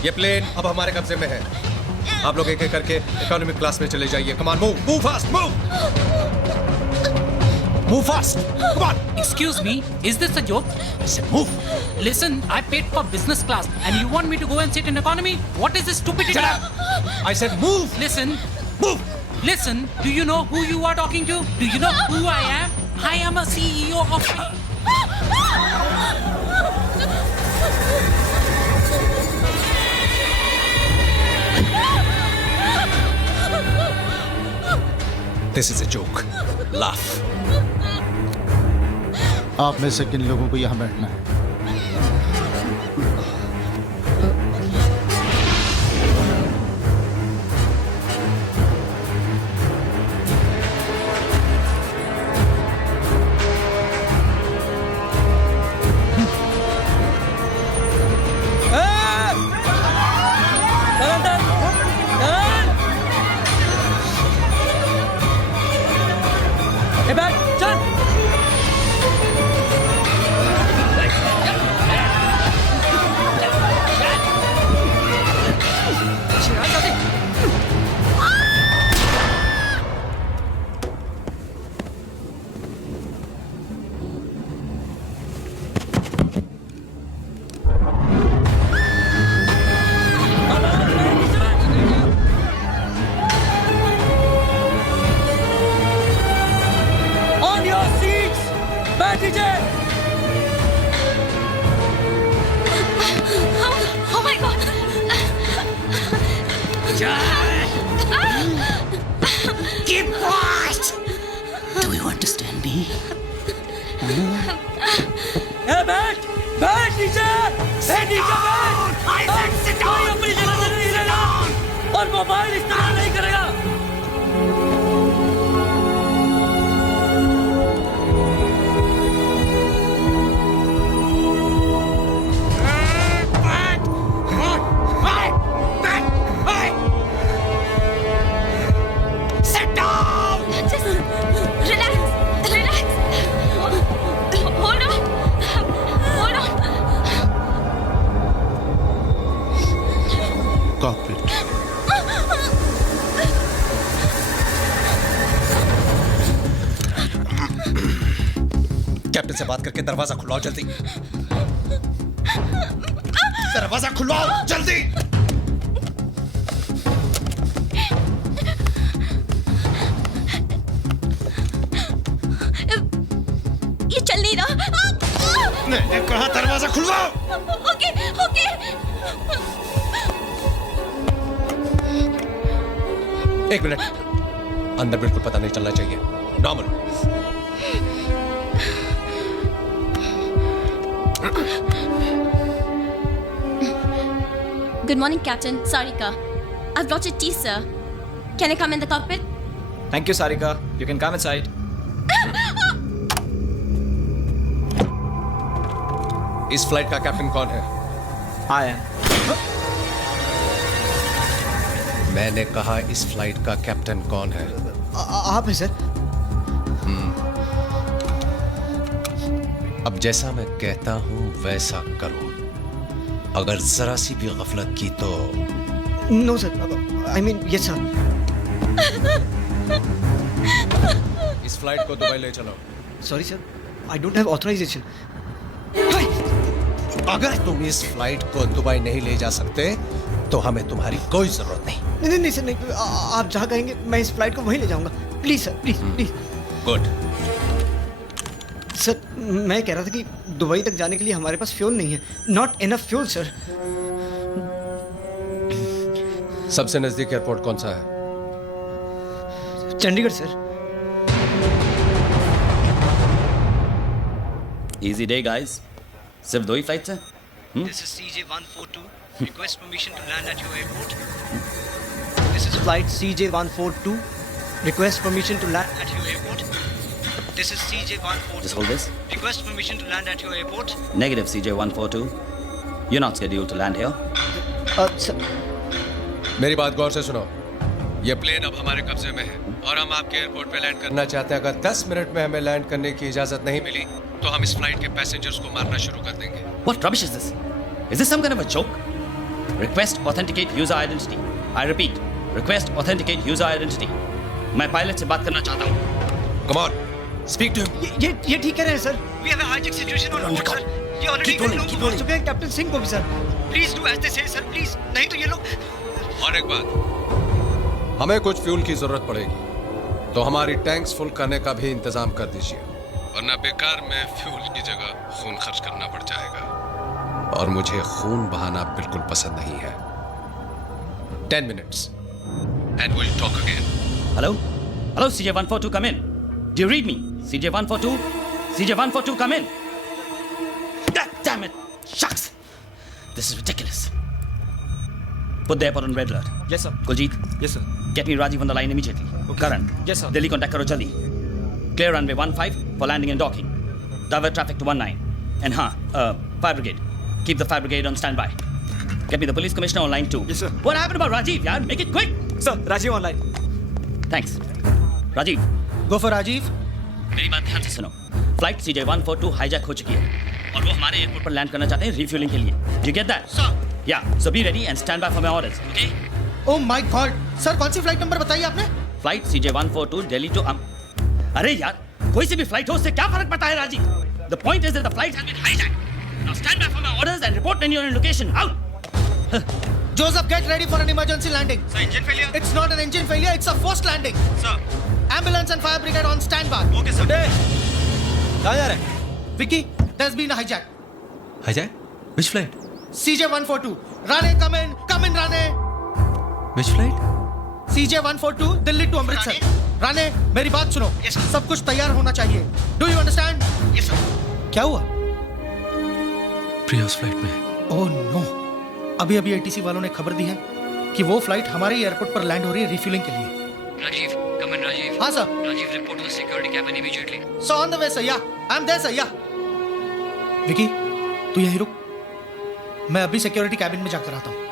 ये प्लेन अब हमारे कब्जे में है। आप लोग एक एक करके इकोनॉमिक क्लास में चले जाइए। Come on, move fast, move fast. Come on. Excuse me, is this a joke? I said move. Listen, I paid for business class and you want me to go and sit in economy? What is this stupidity? Shut up. I said move. Listen. Move. Listen, do you know who you are talking to? Do you know who I am? I am a CEO of... This is a joke. Laugh. आप में से किन लोगों को यहाँ बैठना है? Oh my God! Keep quiet! Do you understand me? Hey, बैठ नीचे! I said sit down! कोई अपनी जगह से नहीं हिलेगा और मोबाइल इस्तेमाल नहीं करेगा। Sit down! Just relax. Hold on. Cockpit. Captain से बात करके दरवाजा खुलवाओ जल्दी। दरवाजा खुलवाओ जल्दी। ये चल नहीं रहा। मैंने कहा दरवाजा खुलवाओ। ओके। एक मिनट, अंदर बिल्कुल पता नहीं चलना चाहिए। Normal. Good morning, Captain. Sarika. I've brought you tea, sir. Can I come in the cockpit? Thank you, Sarika. You can come inside. इस फ्लाइट का कैप्टन कौन है? I am. मैंने कहा इस फ्लाइट का कैप्टन कौन है? आप हैं सर। अब जैसा मैं कहता हूं वैसा करो। अगर जरा सी भी गफलत की तो no sir, I mean yes sir. इस फ्लाइट को दुबई ले चलो। Sorry sir, I don't have authorization. अगर तुम इस फ्लाइट को दुबई नहीं ले जा सकते तो हमें तुम्हारी कोई जरूरत नहीं। नहीं सर, नहीं। आप जहाँ कहेंगे मैं इस फ्लाइट को वहीं ले जाऊंगा। Please sir, please. Good. Sir, मैं कह रहा था कि दुबई तक जाने के लिए हमारे पास फ्यूल नहीं है। Not enough fuel sir. सबसे नजदीक एयरपोर्ट कौन सा है? Chandigarh sir. Easy day, guys. सिर्फ 2 ही फ्लाइट्स हैं? This is CJ142. Request permission to land at your airport. This is flight CJ142. Request permission to land at your airport. This is CJ142. Just hold this. Request permission to land at your airport. Negative CJ142. You're not scheduled to land here. Sir. मेरी बात गौर से सुनो। ये प्लेन अब हमारे कब्जे में है और हम आपके एयरपोर्ट पे लैंड करना चाहते हैं। अगर 10 मिनट में हमें लैंड करने की इजाजत नहीं मिली तो हम इस फ्लाइट के पैसेंजर्स को मारना शुरू कर देंगे। What rubbish is this? Is this some kind of a joke? Request authenticate user identity. I repeat, request authenticate user identity. मैं पायलट से बात करना चाहता हूँ। Come on, speak to him. ये ठीक कह रहे हैं sir. We have a hijack situation on board, sir. ये ऑलरेडी कई लोग मार चुके हैं, कैप्टन सिंह को भी sir. Please do as they say, sir. Please, नहीं तो ये लोग। और एक बात, हमें कुछ फ्यूल की जरूरत पड़ेगी तो हमारी टैंक्स फुल करने का भी इंतजाम कर दीजिए, वरना बेकार में फ्यूल की जगह खून खर्च करना पड़ जाएगा और मुझे खून बहाना बिल्कुल पसंद नहीं है। 10 minutes and we'll talk again. Hello? Hello, CJ142, come in. Do you read me? CJ142? CJ142, come in. God damn it! Shucks! This is ridiculous. Put the airport on red alert. Yes, sir. Kuljit? Yes, sir. Get me Rajiv on the line immediately. Okay. Karan? Yes, sir. Delhi contact karo jaldi. Clear runway 15 for landing and docking. Divert traffic to 19. And fire brigade. Keep the fire brigade on standby. Get me the police commissioner on line 2. Yes, sir. What happened about Rajiv, yaar? Make it quick. Sir, Rajiv online. Thanks. Rajiv. Go for Rajiv. मेरी बात ध्यान से सुनो। फ्लाइट CJ142 हाईजैक हो चुकी है और वो हमारे एयरपोर्ट पर लैंड करना चाहते हैं रिफ्यूलिंग के लिए। Do you get that? Sir. Yeah. So be ready and stand by for my orders. Okay? Oh my God. Sir कौन सी फ्लाइट नंबर बताइए आपने? फ्लाइट CJ142 दिल्ली टू अरे यार, कोई सी भी फ्लाइट हो उससे क्या फर्क पड़ता है Rajiv? The point is that the flight has been hijacked. Now stand by for my orders and report when you're in location. Out. Joseph, get ready for an emergency landing. Sir, engine failure? It's not an engine failure, it's a forced landing. Sir. Ambulance and fire brigade on standby. Okay, sir. कहाँ जा रहे हैं? Vicky, there's been a hijack. Hijack? Which flight? CJ142. Rane, come in, Rane. Which flight? CJ142, Delhi to Amritsar. Rane, मेरी बात सुनो। सब कुछ तैयार होना चाहिए। Do you understand? Yes, sir. क्या हुआ? प्रिया उस फ्लाइट में। Oh no. अभी ATC वालों ने खबर दी है कि वो फ्लाइट हमारे एयरपोर्ट पर लैंड हो रही है रिफ्यूलिंग के लिए। Rajiv, come in, Rajiv. हाँ sir. Rajiv, report to the security cabin immediately. So on the way, sir. Yeah, I'm there, sir. Yeah. Vicky, तू यहीं रुक। मैं अभी सिक्योरिटी कैबिन में जाकर आता हूँ।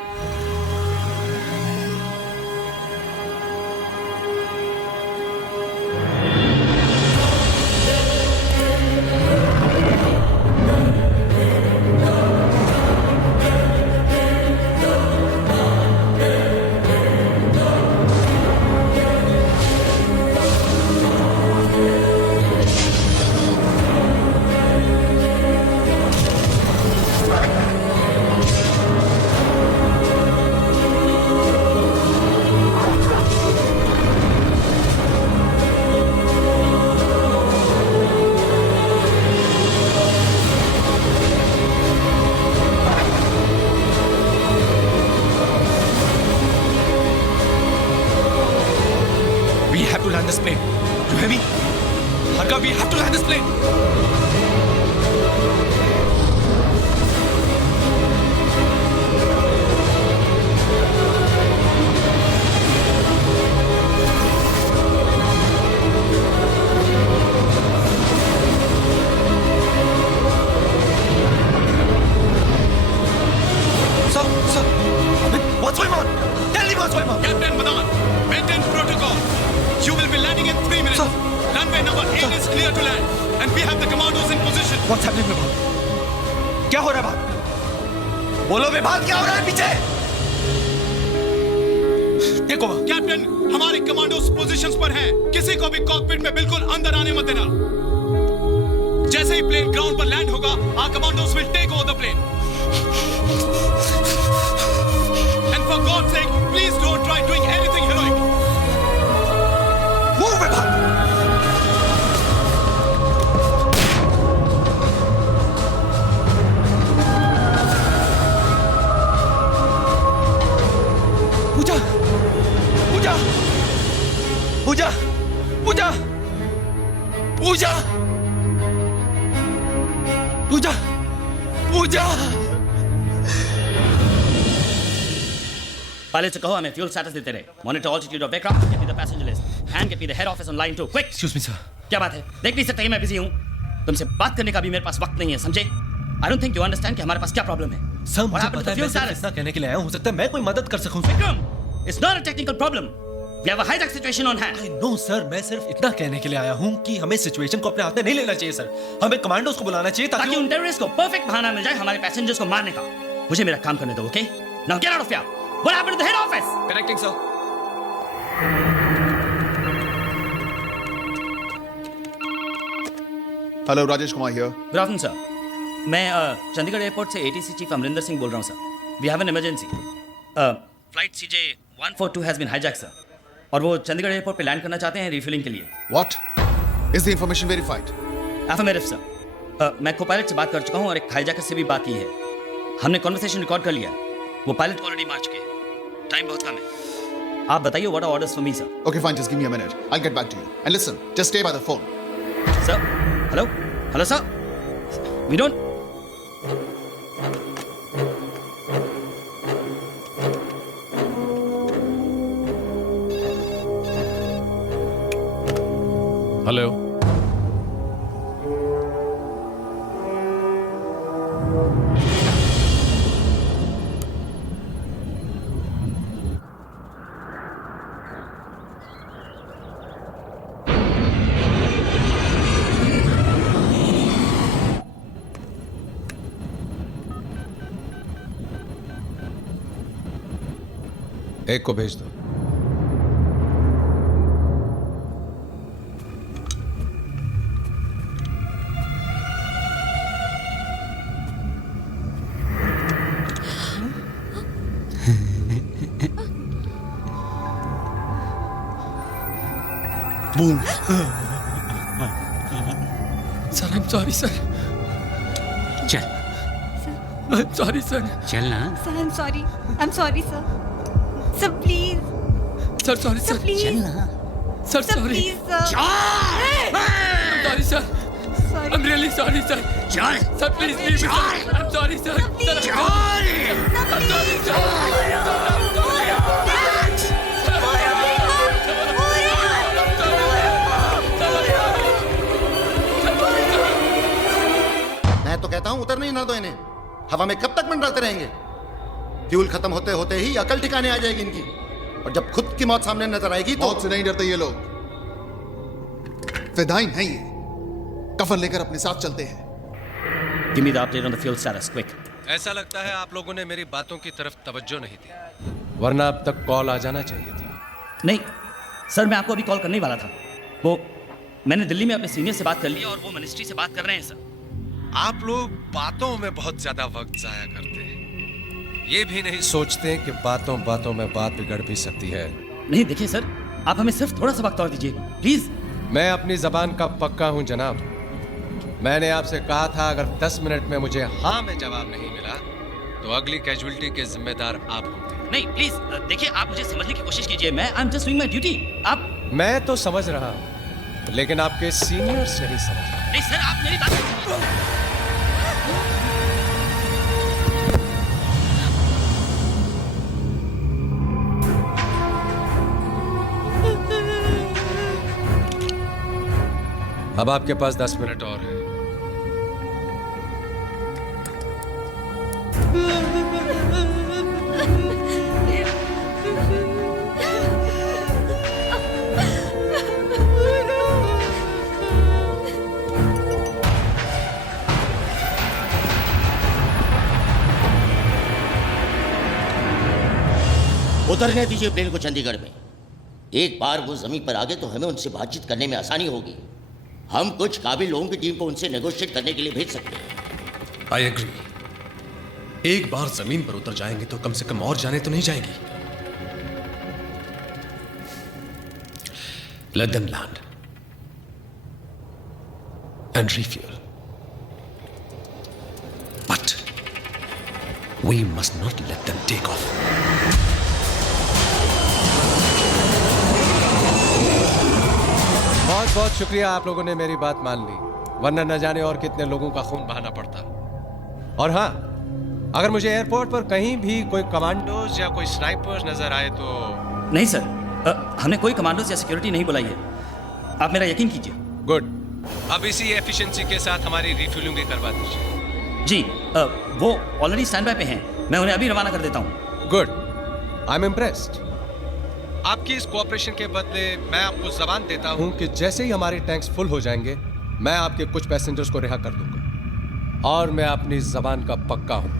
पायलट से कहो हमें फ्यूल स्टेटस देते रहे। Monitor altitude of aircraft, get me the passenger list and get me the head office on line 2 quick. Excuse me sir. क्या बात है? देख नहीं सकते मैं बिजी हूं। तुमसे बात करने का भी मेरे पास वक्त नहीं है, समझे? I don't think you understand कि हमारे पास क्या प्रॉब्लम है। सर मुझे पता है, मैं सिर्फ इतना कहने के लिए आया हूं। हो सकता है मैं कोई मदद कर सकूं। Vikram, It's not a technical problem. We have a hijack situation on hand. No sir, मैं सिर्फ इतना कहने के लिए आया हूँ कि हमें सिचुएशन को अपने हाथ में नहीं लेना चाहिए सर. हमें कमांडोज को बुलाना चाहिए ताकि उन टेररिस्ट को परफेक्ट बहाना मिल जाए हमारे पैसेंजर्स को मारने का. मुझे मेरा काम करने दो, okay? Now get out of here. What happened to the head office? Connecting, sir. Hello, Rajesh Kumar here. Good afternoon sir. मैं चंडीगढ़ एयरपोर्ट से एटीसी चीफ अमरिंदर सिंह बोल रहा हूँ sir. We have an emergency. Flight CJ142 has been hijacked sir. और वो चंडीगढ़ एयरपोर्ट पे लैंड करना चाहते हैं रिफ्यूलिंग के लिए. What? Is the information verified? Affirmative sir. मैं को पायलट से बात कर चुका हूँ और एक हाईजैकर से भी बात की है. हमने कॉन्वर्सेशन रिकॉर्ड कर लिया. वो पायलट ऑलरेडी मार चुके हैं. टाइम बहुत कम है. आप बताइए what are orders for me sir. Okay, fine. Just give me a minute. I'll get back to you. And listen, just stay by the phone. Sir, hello, hello sir. We don't. Hello. एक को भेज दो. Boom. Sir, I'm sorry, sir. चल. I'm sorry, sir. चल ना. Sir, I'm sorry. I'm sorry, sir. Sir, please. Sir, sorry, sir. Please. चल ना. Sir, Sir, sorry. please, sir. I'm sorry, sir. Sorry. I'm really sorry, sir. चल. Sir, please leave me, sir. I'm sorry, sir. Sir, I'm sorry, sir. मैं तो कहता हूं उतरने ही ना दो इन्हें. हवा में कब तक मंडराते रहेंगे? फ्यूल खत्म होते होते ही अकल ठिकाने आ जाएगी इनकी. और जब खुद की मौत सामने नजर आएगी तो मौत से नहीं डरते ये लोग. फिदाइन हैं ये. कफन लेकर अपने साथ चलते हैं. Give me the update on the fuel status, quick. ऐसा लगता है आप लोगों ने मेरी बातों की तरफ तवज्जो नहीं दी, वरना अब तक कॉल आ जाना चाहिए था. नहीं सर, मैं आपको अभी कॉल करने ही वाला था. वो मैंने दिल्ली में अपने सीनियर से बात कर ली और वो मिनिस्ट्री से बात कर रहे हैं सर. आप लोग बातों में बहुत ज्यादा वक्त जाया करते हैं. ये भी नहीं सोचते कि बातों बातों में बात बिगड़ भी सकती है. नहीं देखिए सर, आप हमें सिर्फ थोड़ा सा वक्त और दीजिए प्लीज. मैं अपनी जबान का पक्का हूं जनाब. मैंने आपसे कहा था अगर 10 मिनट में मुझे हाँ में जवाब नहीं मिला तो अगली कैजुअलिटी के जिम्मेदार आप होंगे. नहीं प्लीज देखिए, आप मुझे समझने की कोशिश कीजिए. मैं I am just doing my duty. आप. मैं तो समझ रहा हूं, लेकिन आपके सीनियर्स नहीं समझ रहे. नहीं सर, आप मेरी बात. अब आपके पास 10 मिनट और है. उतरने दीजिए प्लेन को चंडीगढ़ में. एक बार वो जमीन पर आ गए तो हमें उनसे बातचीत करने में आसानी होगी. हम कुछ काबिल लोगों की टीम को उनसे नेगोशिएट करने के लिए भेज सकते हैं. I agree. एक बार जमीन पर उतर जाएंगे तो कम से कम और जाने तो नहीं जाएंगी. Let them land and refuel. But we must not let them take off. बहुत बहुत शुक्रिया, आप लोगों ने मेरी बात मान ली, वरना न जाने और कितने लोगों का खून बहाना पड़ता. और हाँ, अगर मुझे एयरपोर्ट पर कहीं भी कोई कमांडोज या कोई स्नाइपर्स नजर आए तो. नहीं सर, हमने कोई कमांडोज या सिक्योरिटी नहीं बुलाई है. आप मेरा यकीन कीजिए. गुड. अब इसी एफिशिएंसी के साथ हमारी रिफ्यूलिंग भी करवा दीजिए. जी, वो ऑलरेडी स्टैंड बाय पे हैं. मैं उन्हें अभी रवाना कर देता हूँ. गुड. I am impressed. आपकी इस कोऑपरेशन के बदले मैं आपको जबान देता हूं कि जैसे ही हमारे टैंक्स फुल हो जाएंगे मैं आपके कुछ पैसेंजर्स को रिहा कर दूंगा और मैं अपनी जबान का पक्का हूं।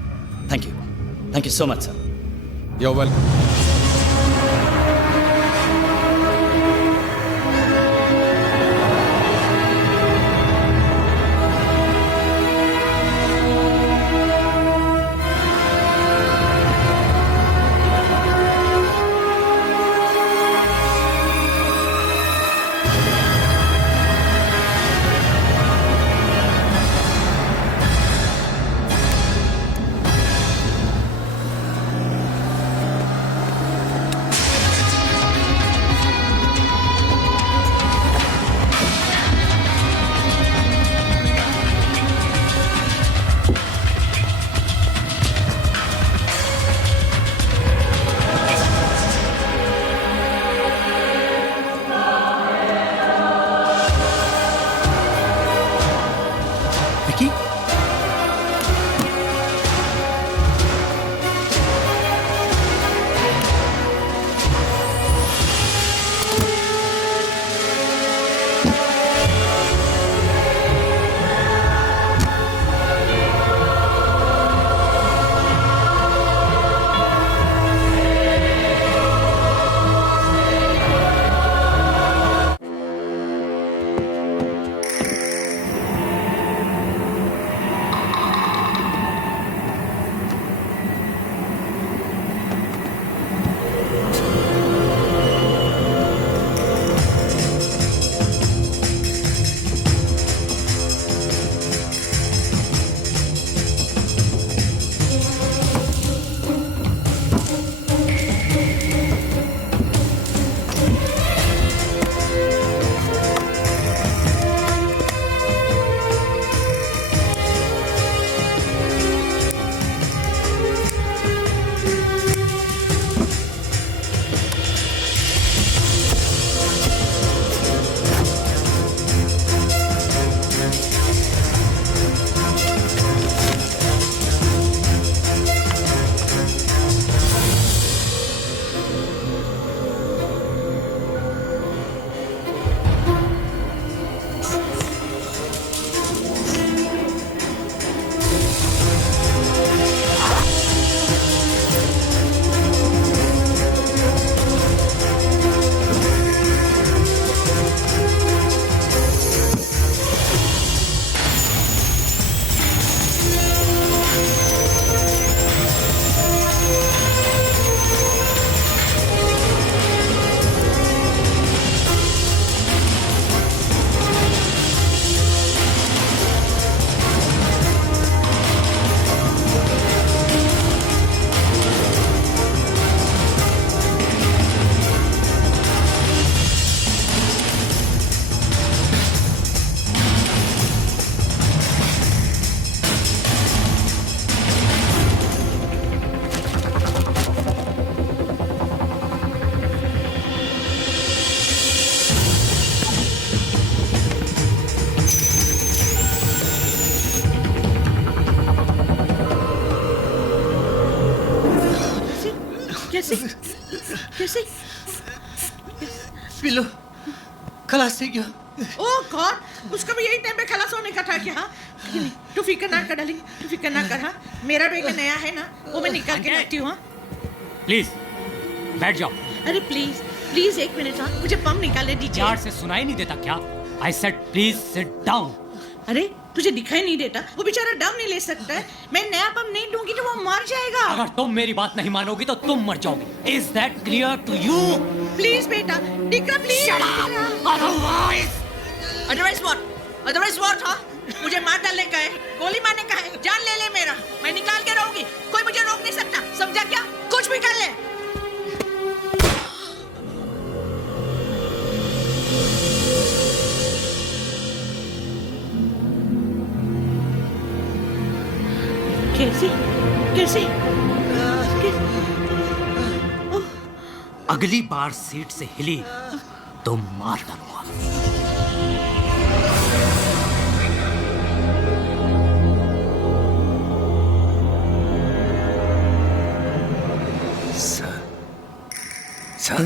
Thank you so much sir. You are welcome. कैसे कैसे पिलो खलास થઈ ગયો। ओह गॉड, उसका भी यही टाइम पे खलास होने का था क्या? हाँ, तू फिक्र ना कर डार्लिंग, तू फिक्र ना कर। हाँ, मेरा बेटा नया है ना, वो मैं निकाल के रखती हूँ। प्लीज बैठ जाओ। अरे प्लीज प्लीज एक मिनट। हाँ, मुझे पम निकालने दीजिए। यार से सुनाई नहीं देता क्या? I said please sit down. अरे तुझे दिखाई नहीं देता? वो बेचारा दम नहीं ले सकता है। मैं नया पम नहीं दूंगी तो वो मर जाएगा। अगर तुम मेरी बात नहीं मानोगी तो तुम मर जाओगी। Is that clear to you? Please बेटा, डिक्रा प्लीज। Otherwise what? हाँ, मुझे मार डालने का है, गोली मारने का है, जान ले ले मेरा। मैं निकाल के रहूंगी, कोई मुझे रोक नहीं सकता, समझा क्या? कुछ भी कर ले। कैसे कैसे अगली बार सीट से हिली तो मार डालूंगा। सर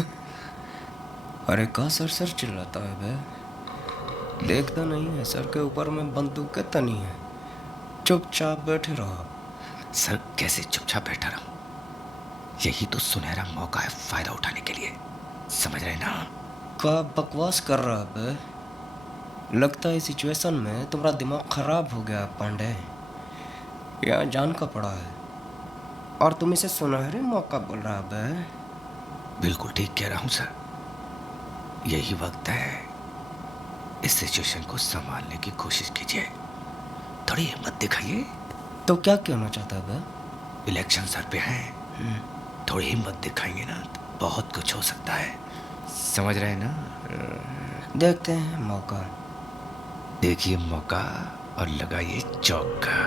अरे का सर चिल्लाता है बे? देखता नहीं है सर के ऊपर में बंदूक के तनी है। चुपचाप बैठे रहो। सर कैसे चुपचाप बैठा रहा? यही तो सुनहरा मौका है फायदा उठाने के लिए, समझ रहे ना? का बकवास कर रहा है बे? लगता है सिचुएशन में तुम्हारा दिमाग खराब हो गया पांडे। यहाँ जान का पड़ा है और तुम इसे सुनहरे मौका बोल रहा है बे? बिल्कुल ठीक कह रहा हूँ सर। यही वक्त है, इस सिचुएशन को संभालने की कोशिश कीजिए, थोड़ी हिम्मत दिखाइए। तो क्या कहना चाहता है बे? इलेक्शन सर पे हैं, थोड़ी हिम्मत दिखाएंगे ना तो बहुत कुछ हो सकता है, समझ रहे हैं ना? देखते हैं मौका। देखिए मौका और लगाइए चौका।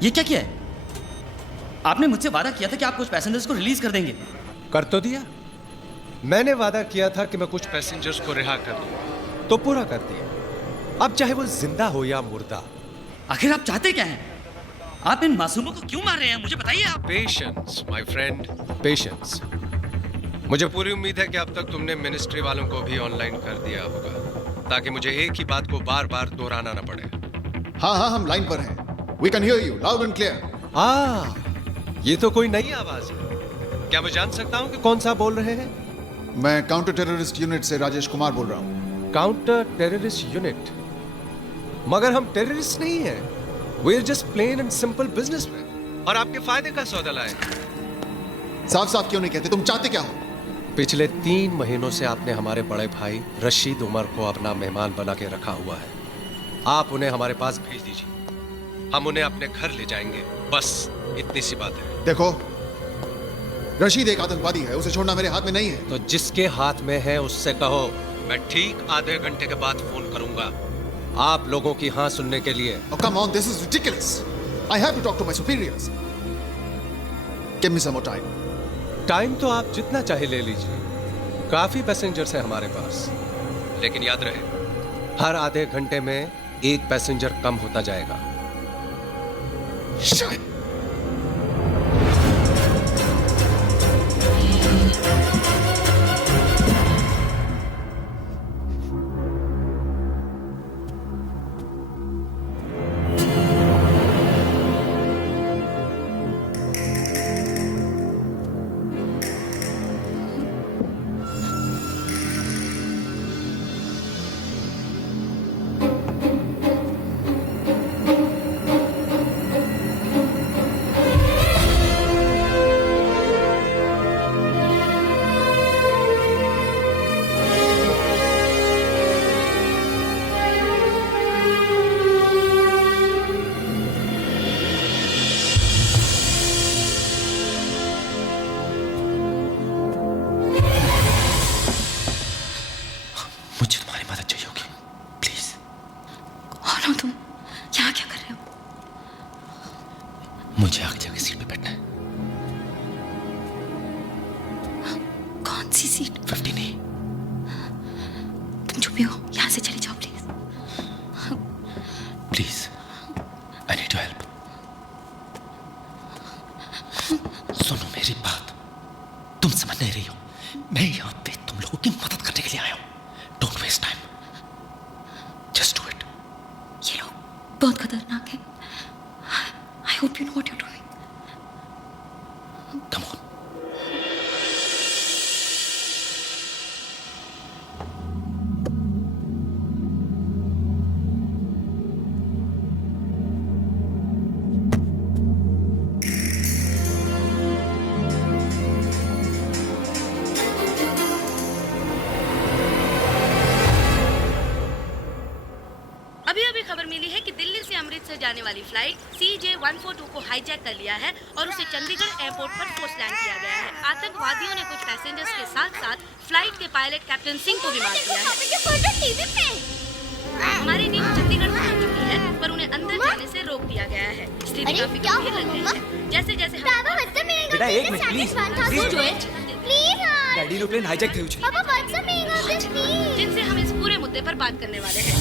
ये क्या किया है? आपने मुझसे वादा किया था कि आप कुछ पैसेंजर्स को रिलीज कर देंगे। कर तो दिया। मैंने वादा किया था कि मैं कुछ पैसेंजर्स को रिहा कर दूंगा, तो पूरा कर दिया। अब चाहे वो जिंदा हो या मुर्दा। आखिर आप चाहते क्या हैं? आप इन मासूमों को क्यों मार रहे हैं, मुझे बताइए आप। Patience my friend, patience. मुझे पूरी उम्मीद है कि अब तक तुमने मिनिस्ट्री वालों को भी ऑनलाइन कर दिया होगा, ताकि मुझे एक ही बात को बार बार दोहराना ना पड़े। हाँ, हम लाइन पर हैं। We can hear you loud and clear. ये तो कोई नई आवाज है। क्या मैं जान सकता हूँ कि कौन सा बोल रहे हैं? मैं काउंटर टेररिस्ट यूनिट से राजेश कुमार बोल रहा हूँ। Counter terrorist unit? मगर हम टेररिस्ट नहीं हैं। We are just plain and simple businessmen। और आपके फायदे का सौदा लाए। साफ साफ क्यों नहीं कहते? तुम चाहते क्या हो? पिछले 3 महीनों से आपने हमारे बड़े भाई रशीद उमर को अपना मेहमान बना के रखा हुआ है। आप उन्हें हमारे पास भेज दीजिए, हम उन्हें अपने घर ले जाएंगे। बस इतनी सी बात है। देखो, रशीद एक आतंकवादी है, उसे छोड़ना मेरे हाथ में नहीं है। तो जिसके हाथ में है उससे कहो मैं ठीक आधे घंटे के बाद फोन करूंगा, आप लोगों की हाँ सुनने के लिए। Oh, come on, this is ridiculous. I have to talk to my superiors. Give me some more time. Time तो आप जितना चाहे ले लीजिए, काफी पैसेंजर्स हैं हमारे पास, लेकिन याद रहे हर आधे घंटे में एक पैसेंजर कम होता जाएगा। Shut. मुझे आगे जाके सीट पे बैठना है। कौन सी सीट? 50 नहीं। तुम जो भी हो यहाँ से चले जाओ please. Please, I need your help. सुनो मेरी बात, तुम समझ नहीं रही हो, मैं यहाँ पे तुम लोगों की मदद करने के लिए आया हूँ। Don't waste time, just do it. ये लोग बहुत खतरनाक है। I hope you know what you're doing. Come on. भी खबर मिली है कि दिल्ली से अमृतसर जाने वाली फ्लाइट CJ142 को हाईजैक कर लिया है और उसे चंडीगढ़ एयरपोर्ट पर फोर्स लैंड किया गया है। आतंकवादियों ने कुछ पैसेंजर्स के साथ साथ फ्लाइट के पायलट कैप्टन सिंह को भी मार दिया है। हमारी टीम चंडीगढ़ पहुंच चुकी है, पर उन्हें अंदर जाने से रोक दिया गया है। स्थिति काफी गंभीर लग रही है। जैसे जैसे बेटा एक minute please daddy aeroplane hijack थी जिनसे हम इस पूरे मुद्दे पर बात करने वाले हैं।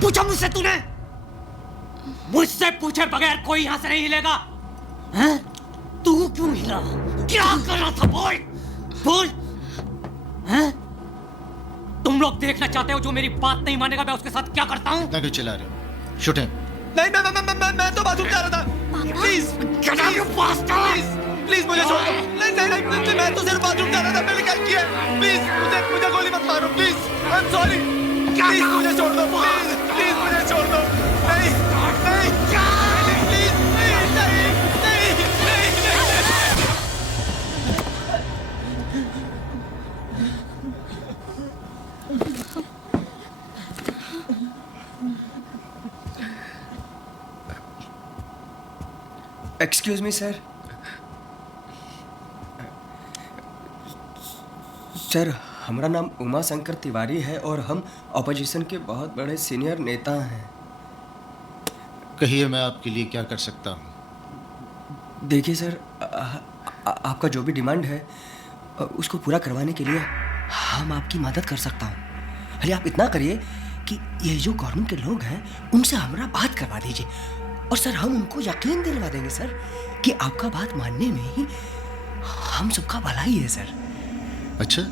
पूछा मुझसे तूने? मुझसे पूछे बगैर कोई यहां से नहीं हिलेगा। हैं? तू क्यों हिला? क्या कर रहा था? बोल बोल। हैं? तुम लोग देखना चाहते हो जो मेरी बात नहीं मानेगा मैं उसके साथ क्या करता हूं? क्यों चिल्ला रहे हो? Shoot him. नहीं मैं तो बाथरूम जा रहा था। प्लीज प्लीज मुझे छोड़ दो। नहीं मैं तो सिर्फ बाथरूम जा रहा था। मैंने क्या किया? प्लीज मुझे गोली मत मारो please. I am sorry. Please मुझे छोड़ दो। प्लीज मुझे छोड़ दो। नहीं please excuse me sir. Sir हमारा नाम उमा शंकर तिवारी है और हम ऑपोजिशन के बहुत बड़े सीनियर नेता हैं। कहिए मैं आपके लिए क्या कर सकता हूँ? देखिए सर, आपका जो भी डिमांड है उसको पूरा करवाने के लिए हम आपकी मदद कर सकता हूँ। खाली आप इतना करिए कि ये जो गवर्नमेंट के लोग हैं उनसे हमारा बात करवा दीजिए और सर हम उनको यकीन दिलवा देंगे सर कि आपका बात मानने में ही हम सबका भलाई है सर। अच्छा,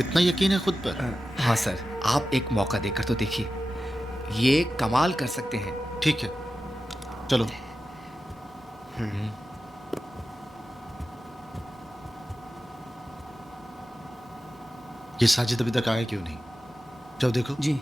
इतना यकीन है खुद पर? हाँ सर, आप एक मौका देकर तो देखिए, ये कमाल कर सकते हैं। ठीक है, चलो। ये साजिद अभी तक आया क्यों नहीं? जाओ देखो। जी।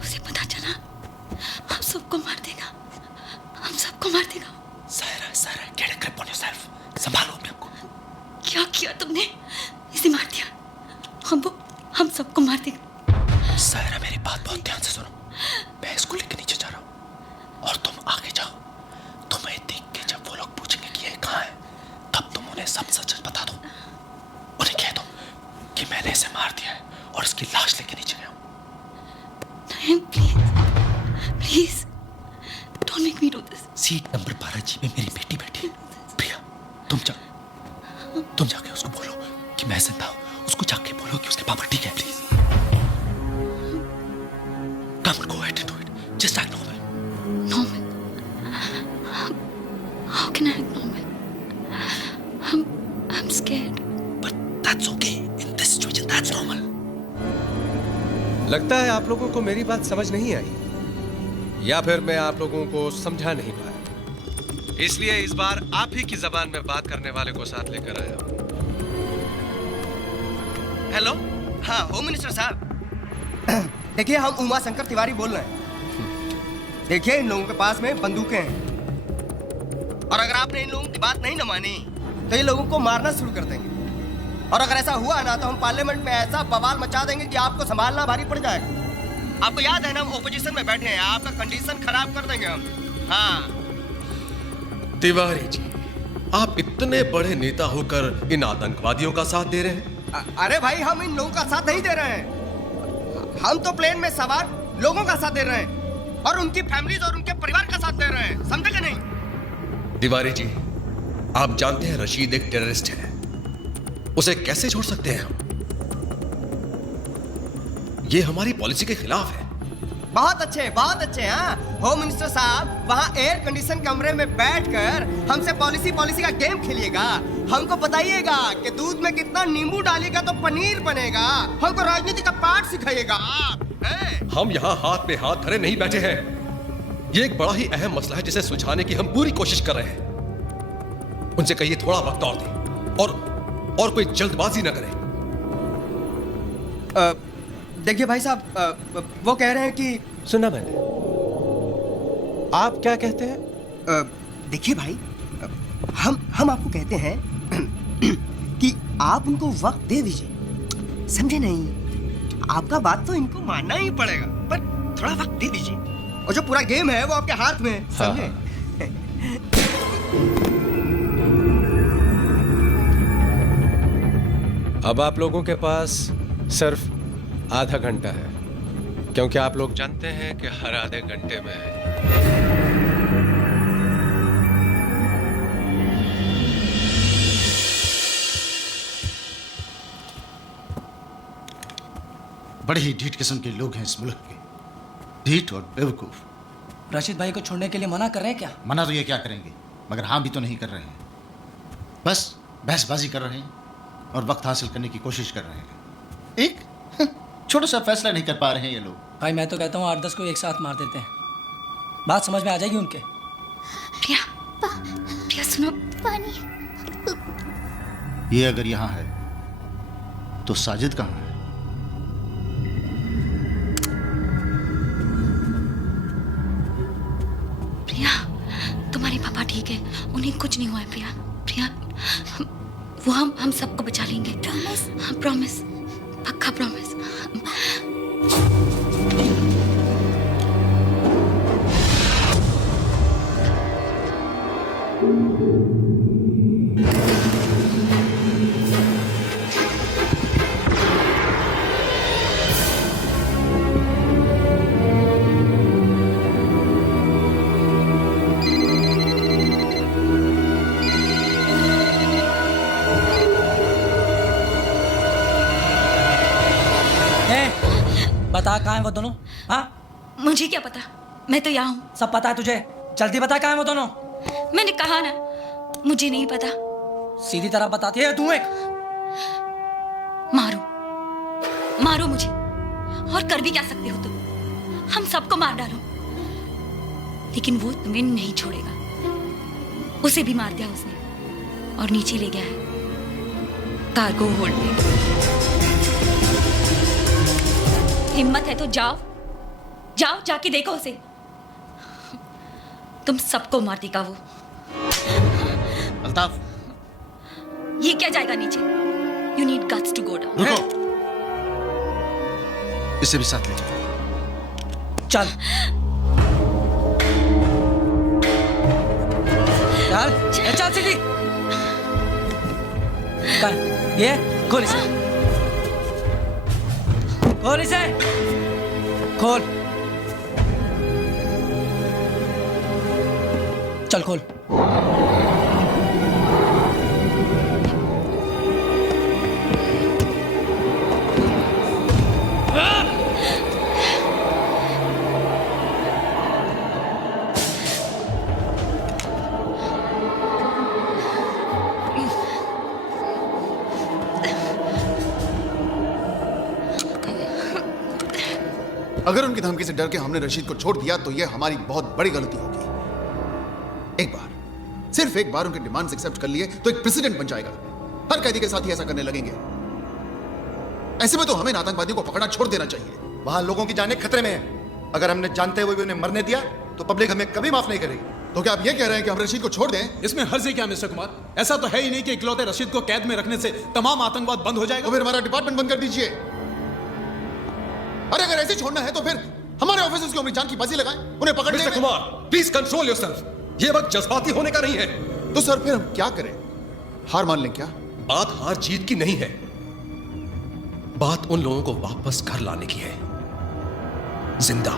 उसे पता चला हम सबको मार देगा। हम सबको मार देगा। Saira, get a grip on yourself. संभालो अपने आप को। क्या किया तुमने? इसे मार दिया। हम सबको मार देगा। सायरा मेरी बात बहुत ध्यान से सुनो। मैं इसको लेके नीचे जा रहा हूँ और तुम आगे जाओ। तुम्हें देख के जब वो लोग पूछेंगे कि ये कहाँ है, तब तुम उन्हें सब सच बता दो। उन्हें कह दो कि मैंने इसे मार दिया है और इसकी लाश लेके नीचे गया हूँ। नहीं, please don't make me do this. Seat number 12G में मेरी बेटी बैठी है। प्रिया, तुम जाके उसको बोलो कि मैं जिंदा हूँ। उसको जाके बोलो कि उसके पापा ठीक है। Please come on, go ahead and do it. Just act normal. Normal? How can I act normal? I'm scared. But that's okay. In this situation, that's normal. लगता है आप लोगों को मेरी बात समझ नहीं आई या फिर मैं आप लोगों को समझा नहीं पाया। इसलिए इस बार आप ही की जबान में बात करने वाले को साथ लेकर आया हूं। हेलो, हाँ होम मिनिस्टर साहब। देखिए हम उमा शंकर तिवारी बोल रहे हैं। देखिए इन लोगों के पास में बंदूकें हैं और अगर आपने इन लोगों की बात नहीं न मानी तो ये लोगों को मारना शुरू कर देंगे और अगर ऐसा हुआ ना तो हम पार्लियामेंट में ऐसा बवाल मचा देंगे कि आपको संभालना भारी पड़ जाएगा। आपको याद है ना, हम ओपोजिशन में बैठे हैं, आपका कंडीशन खराब कर देंगे हम। हाँ तिवारी जी, आप इतने बड़े नेता होकर इन आतंकवादियों का साथ दे रहे हैं? अरे भाई, हम इन लोगों का साथ नहीं दे रहे हैं, हम तो प्लेन में सवार लोगों का साथ दे रहे हैं और उनकी फैमिलीज और उनके परिवार का साथ दे रहे हैं, समझे कि नहीं? तिवारी जी, आप जानते हैं रशीद एक टेररिस्ट है, उसे कैसे छोड़ सकते हैं हम? ये हमारी पॉलिसी के खिलाफ है। बहुत अच्छे। हाँ, होम मिनिस्टर साहब वहाँ एयर कंडीशन कमरे में बैठकर हमसे पॉलिसी का गेम खेलिएगा, हमको बताइएगा कि दूध में कितना नींबू डालिएगा तो पनीर बनेगा, हमको राजनीति का पाठ सिखाइएगा आप। हम यहाँ हाथ में हाथ धरे नहीं बैठे हैं, ये एक बड़ा ही अहम मसला है जिसे सुलझाने की हम पूरी कोशिश कर रहे हैं। उनसे कहिए थोड़ा वक्त और दें और कोई जल्दबाजी न करें। देखिए भाई साहब, वो कह रहे हैं कि सुना मैंने, आप क्या कहते हैं? देखिए भाई, हम आपको कहते हैं कि आप उनको वक्त दे दीजिए, समझे नहीं? आपका बात तो इनको मानना ही पड़ेगा, पर थोड़ा वक्त दे दीजिए, और जो पूरा गेम है वो आपके हाथ में है, समझे? अब आप लोगों के पास सिर्फ आधा घंटा है, क्योंकि आप लोग जानते हैं कि हर आधे घंटे में बड़े ही ढीठ किस्म के लोग हैं इस मुल्क के, ढीठ और बेवकूफ। रशीद भाई को छोड़ने के लिए मना कर रहे हैं क्या? मना तो ये क्या करेंगे, मगर हाँ भी तो नहीं कर रहे हैं, बस बहसबाजी कर रहे हैं और वक्त हासिल करने की कोशिश कर रहे हैं। एक छोटा सा फैसला नहीं कर पा रहे हैं ये लोग। भाई मैं तो कहता हूँ 8-10 को एक साथ मार देते हैं, बात समझ में आ जाएगी उनके। प्रिया सुनो, पानी। ये अगर यहाँ है तो साजिद कहाँ है? प्रिया, तुम्हारे पापा ठीक है, उन्हें कुछ नहीं हुआ है। प्रिया, वो हम सबको बचा लेंगे। प्रॉमिस? हाँ प्रॉमिस, पक्का प्रॉमिस। बता कहाँ हैं वो दोनों? हाँ मुझे क्या पता, मैं तो यहाँ हूँ। सब पता है तुझे, जल्दी बता कहाँ हैं वो दोनों? मैंने कहा ना, मुझे नहीं पता। सीधी तरह बताती है तू। एक मारो मुझे, और कर भी क्या सकते हो तुम? हम सबको मार डालो, लेकिन वो तुम्हें नहीं छोड़ेगा। उसे भी मार दिया उसने और नीचे ले गया है कार्गो होल्ड पे। हिम्मत है तो जाओ जाके देखो उसे, तुम सबको मार देगा वो। अल्ताफ, ये क्या जाएगा नीचे? You need guts to go down. रुको, इसे भी साथ ले जाओ। चल चल सीधी। ये खोल इसे, खोल इसे, खोल। चल खोल। अगर उनकी धमकी से डर के हमने रशीद को छोड़ दिया तो यह हमारी बहुत बड़ी गलती होगी। एक बार, सिर्फ एक बार उनके डिमांड्स एक्सेप्ट कर लिए तो एक प्रेसिडेंट बन जाएगा। हर कैदी के साथ ही ऐसा करने लगेंगे। ऐसे में तो हमें आतंकवादियों को पकड़ना छोड़ देना चाहिए। वहां लोगों की जानें खतरे में है। अगर हमने जानते हुए भी उन्हें मरने दिया तो पब्लिक हमें कभी माफ नहीं करेगी। तो क्या आप ये कह रहे हैं कि हम रशीद को छोड़ दें? इसमें हर्ज क्या मिस्टर कुमार? ऐसा तो है ही नहीं कि इकलौते रशीद को कैद में रखने से तमाम आतंकवाद बंद हो जाएगा। तो फिर हमारा डिपार्टमेंट बंद कर दीजिए। अरे अगर ऐसे छोड़ना है तो फिर हमारे ऑफिसर्स की अपनी जान की बाजी लगाएं, उन्हें पकड़ने मिस्टर में। Kumar, please control yourself. ये वक्त जज्बाती होने का नहीं है। तो सर फिर हम क्या करें? हार मान लें क्या? बात हार जीत की नहीं है, बात उन लोगों को वापस घर लाने की है, जिंदा।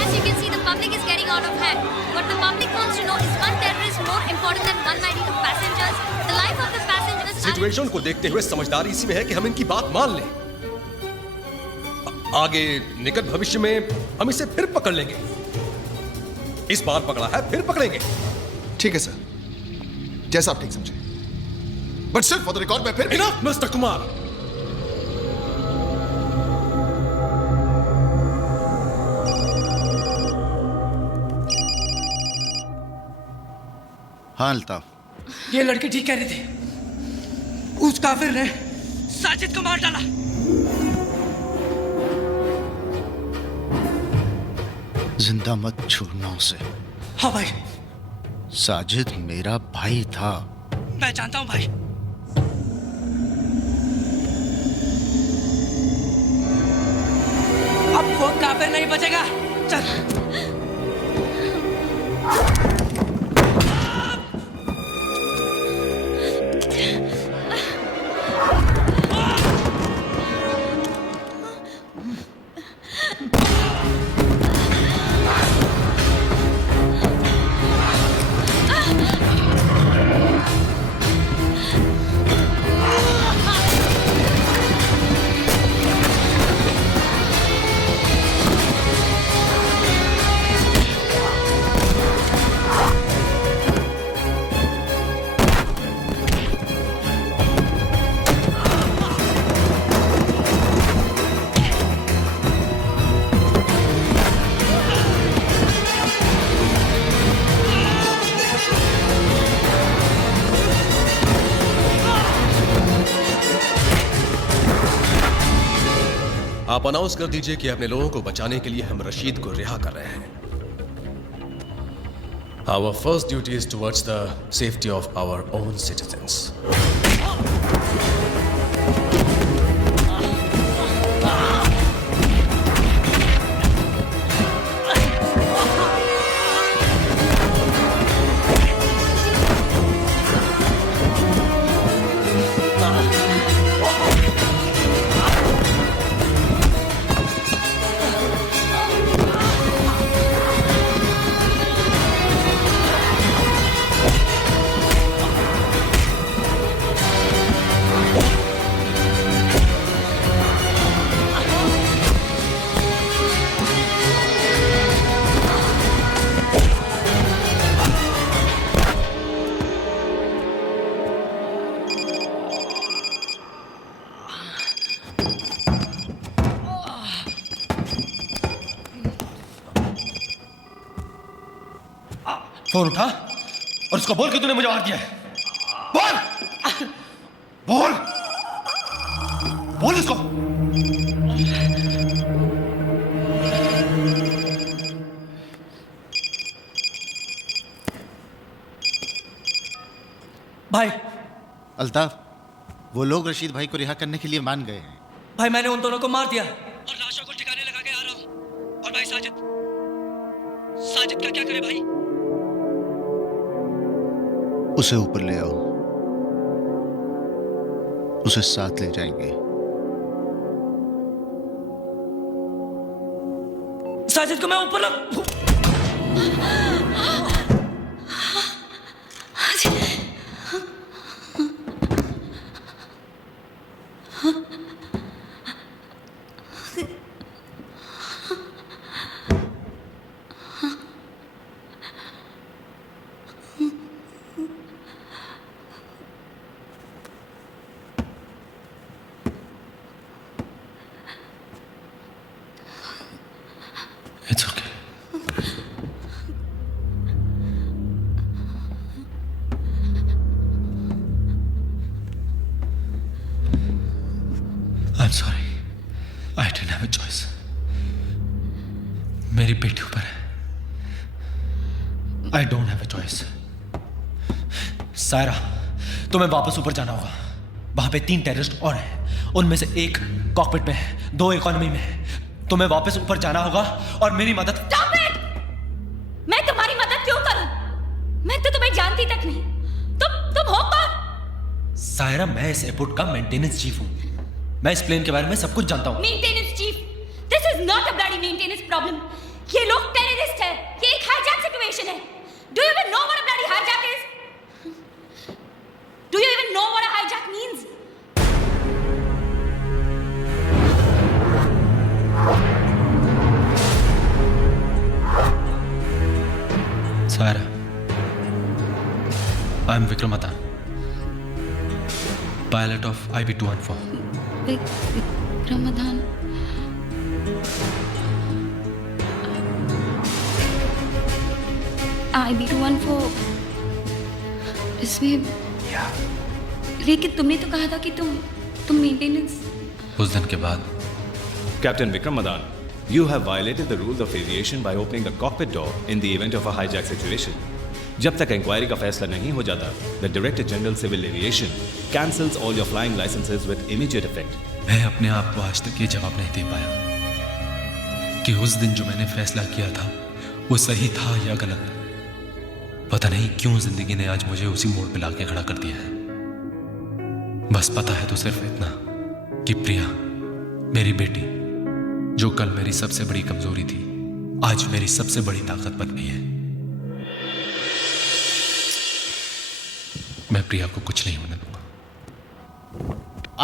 As you can see, the public is getting out of hand. What the public wants to know is one terrorist more important than 192 passengers. The life of the passengers. Situation को देखते हुए समझदारी इसी में है कि हम इनकी बात मान लें। आगे निकट भविष्य में हम इसे फिर पकड़ लेंगे। इस बार पकड़ा है, फिर पकड़ेंगे। ठीक है सर, जैसा आप ठीक समझे। बट सिर्फ फॉर द रिकॉर्ड में फिर इनफ मिस्टर कुमार। हाँ अल्ताफ, ये लड़के ठीक कह रहे थे। उस काफिर ने साजिद को मार डाला। जिंदा मत छोड़ना उसे। हाँ भाई, साजिद मेरा भाई था। मैं जानता हूँ भाई। अब वो काफिर नहीं बचेगा। चल। आप अनाउंस कर दीजिए कि अपने लोगों को बचाने के लिए हम रशीद को रिहा कर रहे हैं। Our first duty is towards the safety of our own citizens. Phone उठा और उसको बोल कि तूने मुझे मार दिया है। बोल बोल बोल उसको। भाई अल्ताफ, वो लोग रशीद भाई को रिहा करने के लिए मान गए हैं। भाई मैंने उन दोनों को मार दिया और लाशों को ठिकाने लगा के आ रहा हूँ। और भाई साजिद, साजिद का क्या करे भाई? उसे ऊपर ले आओ, उसे साथ ले जाएंगे। साजिद को मैं ऊपर रख। I'm sorry. I didn't have a choice. मेरी बेटी ऊपर है. I don't have a choice. Saira, तुम्हें वापस ऊपर जाना होगा. वहां पे 3 टेररिस्ट और हैं. उनमें से एक कॉकपिट में है, 2 इकोनॉमी में है. तुम्हें वापस ऊपर जाना होगा और मेरी मदद. Stop it! मैं तुम्हारी मदद क्यों करूं? मैं तो तुम्हें जानती तक नहीं. तुम हो कौन? सायरा, मैं इस एयरपोर्ट का मेंटेनेंस चीफ हूं. मैं इस प्लेन के बारे में सब कुछ जानता हूं. Maintenance chief? This is not a bloody maintenance problem. ये लोग टेररिस्ट है. ये एक हाईजैक सिचुएशन है. Do you even know what a bloody hijack is? Do you even know what a hijack means? Saira, I'm Vikram Adan, pilot of IB-214. Vikram Adan. IB-214 इसमें. लेकिन तुमने तो कहा था कि तुम मेंटेनेंस. उस दिन के बाद. Captain Vikram Madan, you have violated the rules of aviation by opening the cockpit door in the event of a hijack situation. जब तक इंक्वायरी का फैसला नहीं हो जाता, the Director General Civil Aviation cancels all your flying licenses with immediate effect. मैं अपने आप को आज तक ये जवाब नहीं दे पाया कि उस दिन जो मैंने फैसला किया था वो सही था या गलत. पता नहीं क्यों जिंदगी ने आज मुझे उसी मोड़ पे लाके खड़ा कर दिया है. बस पता है तो सिर्फ इतना कि प्रिया, मेरी बेटी, जो कल मेरी सबसे बड़ी कमजोरी थी, आज मेरी सबसे बड़ी ताकत बन गई है. मैं प्रिया को कुछ नहीं होने दूंगा.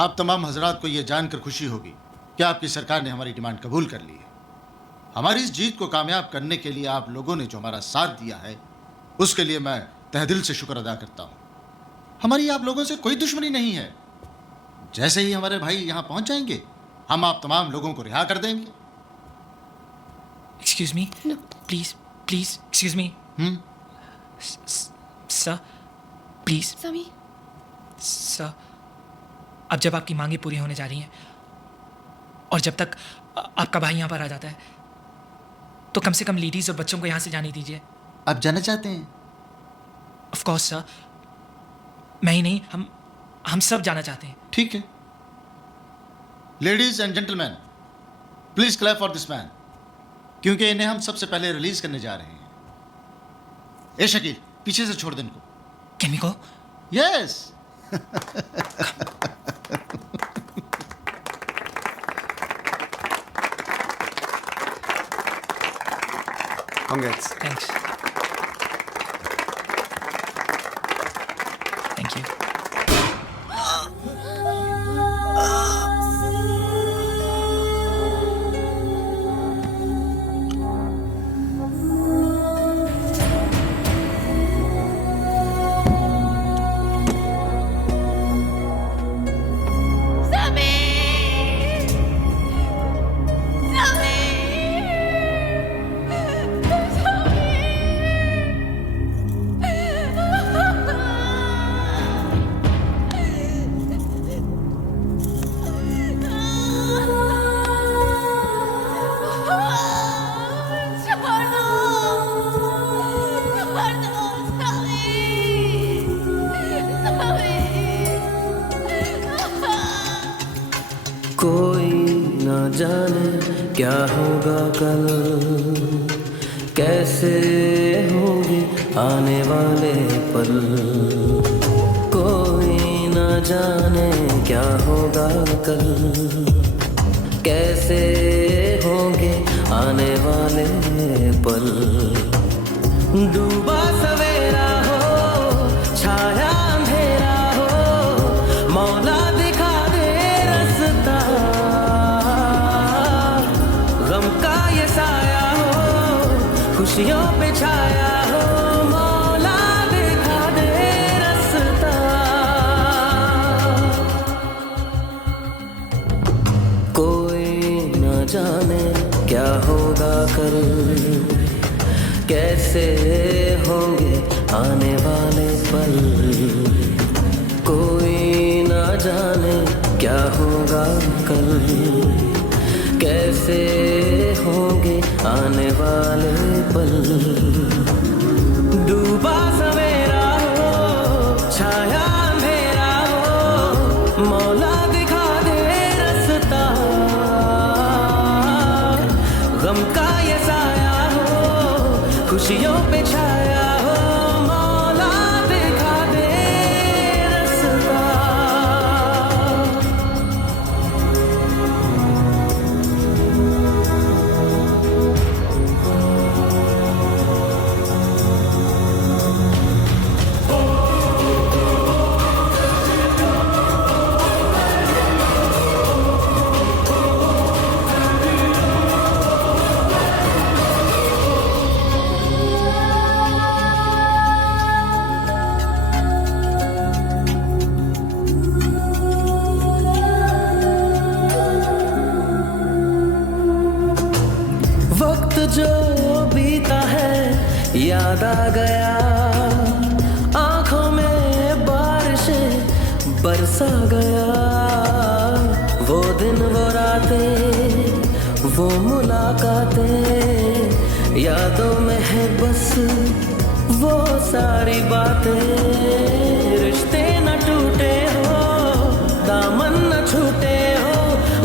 आप तमाम हजरात को यह जानकर खुशी होगी कि आपकी सरकार ने हमारी डिमांड कबूल कर ली है. हमारी इस जीत को कामयाब करने के लिए आप लोगों ने जो हमारा साथ दिया है, उसके लिए मैं तहेदिल से शुक्र अदा करता हूं. हमारी आप लोगों से कोई दुश्मनी नहीं है. जैसे ही हमारे भाई यहां पहुंच जाएंगे, हम आप तमाम लोगों को रिहा कर देंगे. Excuse me? No. Please, excuse me. Sir, please. Sir, अब जब आपकी मांगे पूरी होने जा रही हैं और जब तक आपका भाई यहाँ पर आ जाता है, तो कम से कम लेडीज और बच्चों को यहाँ से जाने दीजिए. आप जाना चाहते हैं? Of course, sir. मैं ही नहीं, हम सब जाना चाहते हैं. ठीक है. Ladies and gentleman, please clap for this man, क्योंकि इन्हें हम सबसे पहले रिलीज करने जा रहे हैं. ए शकील, पीछे से छोड़ दे इनको. Can we go? Yes. Congrats. Thanks. Thank you. कोई ना जाने क्या होगा कल, कैसे होंगे आने वाले पल. कोई ना जाने क्या होगा कल, कैसे होंगे आने वाले पल. डूबा सवेरा हो, छाया अंधेरा हो, मौला दिखा दे रास्ता. गम का ये साया हो, खुशियों पे छाया हो, मौला दिखा दे रास्ता. कोई न जाने क्या होगा कल, कैसे होंगे आने वाले पल. कोई न जाने क्या होगा कल, कैसे होंगे आने वाले पल। डूबा सवेरा हो, छाया अंधेरा हो, मौला दिखा दे रास्ता। गम का ये साया हो, खुशियों पे छाया हो, मौला दिखा दे रास्ता। वक्त जो बीता है याद आ गया, आंखों में बारिशें बरसा गया। वो दिन वो रातें वो मुलाकातें, यादों में है बस वो सारी बातें। रिश्ते न टूटे हो, दामन न छूटे हो,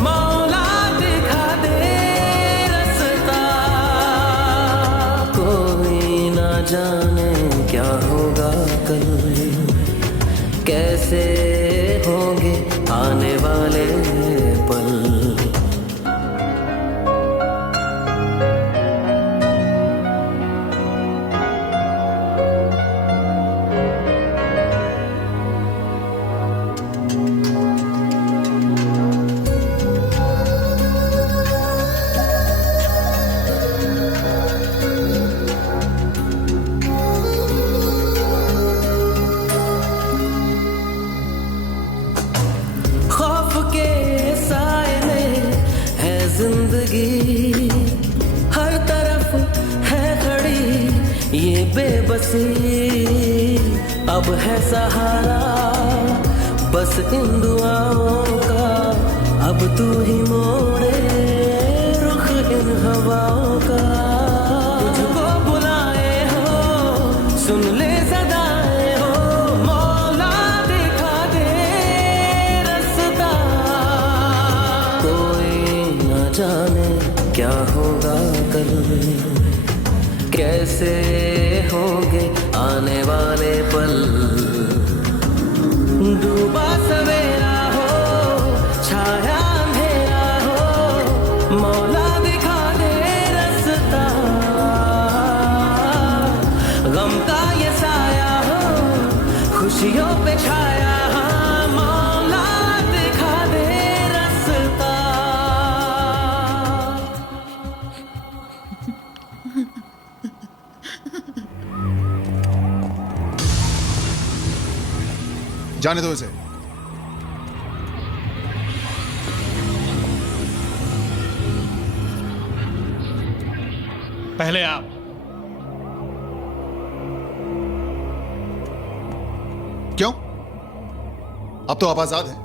मौला दिखा दे रास्ता। कोई ना जाने क्या होगा कल, कैसे होंगे आने वाले पल। खौफ के साए में है जिंदगी, हर तरफ है खड़ी ये बेबसी। अब है सहारा बस इन दुआओं का, अब तू ही मोड़े रुख इन हवाओं का। तुझको बुलाए हो, सुन ले सदाएं हो, मौला दिखा दे रास्ता। कोई न जाने क्या होगा कल, कैसे होंगे आने वाले पल। डूबा सवेरा हो, छाया अंधेरा हो, मौला दिखा दे रास्ता। गम का ये साया हो, खुशियों पे छाया हो, मौला दिखा दे रास्ता। जाने दो इसे। पहले आप। क्यों? अब तो आप आजाद हैं।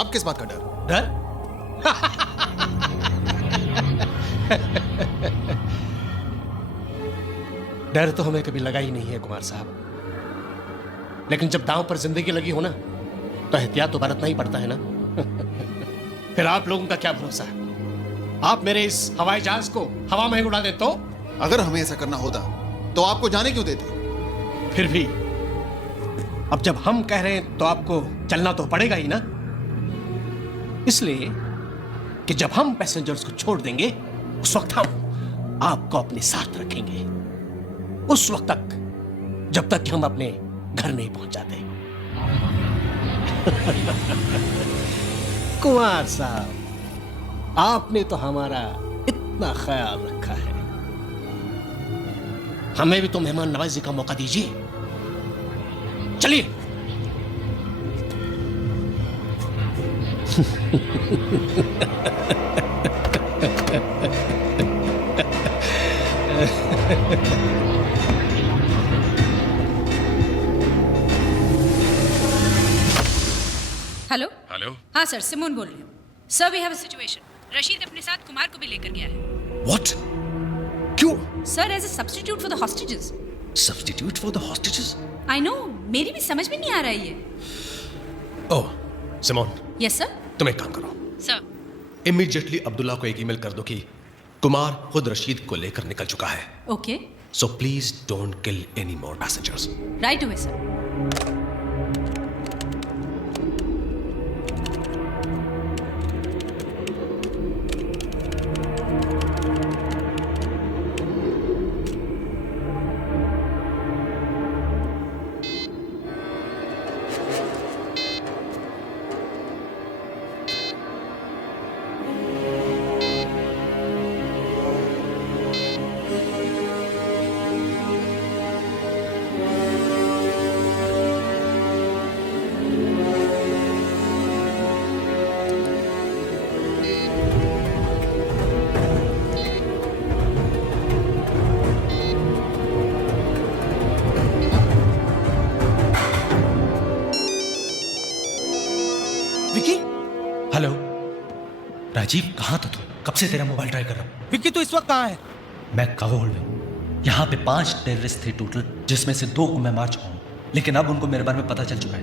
अब किस बात का डर? डर? डर तो हमें कभी लगा ही नहीं है कुमार साहब, लेकिन जब दांव पर जिंदगी लगी हो ना, तो एहतियात तो बरतना ही पड़ता है ना। फिर आप लोगों का क्या भरोसा है? आप मेरे इस हवाई जहाज को हवा में उड़ा दे तो? अगर हमें ऐसा करना होता तो आपको जाने क्यों देते? फिर भी अब जब हम कह रहे हैं तो आपको चलना तो पड़ेगा ही ना। इसलिए कि जब हम पैसेंजर्स को छोड़ देंगे, उस वक्त हम आपको अपने साथ रखेंगे, उस वक्त तक जब तक कि हम अपने घर नहीं पहुंच जाते। कुमार साहब, आपने तो हमारा इतना ख्याल रखा है, हमें भी तो मेहमान नवाजी का मौका दीजिए। चलिए। हेलो। हेलो। हाँ सर, सिमोन बोल रही हूँ। Sir, we have a situation. Rashid अपने साथ कुमार को भी लेकर गया है। व्हाट? क्यों? Sir, as a substitute for the hostages. Substitute for the hostages? I know, मेरी भी समझ में नहीं आ रहा है ये। Oh, Simon. Yes sir. तुम एक काम करो, सर। इमीडिएटली अब्दुल्ला को एक ईमेल कर दो कि कुमार खुद रशीद को लेकर निकल चुका है। Okay. So please don't kill any more passengers. Right away sir. Hello Rajiv, कहाँ था तू? कब से तेरा मोबाइल ट्राई कर रहा हूँ। विक्की, तू इस वक्त कहाँ है? मैं काबुल में। यहाँ पे 5 टेररिस्ट थे टोटल, जिसमें से 2 को मैं मार चुका हूँ, लेकिन अब उनको मेरे बारे में पता चल चुका है।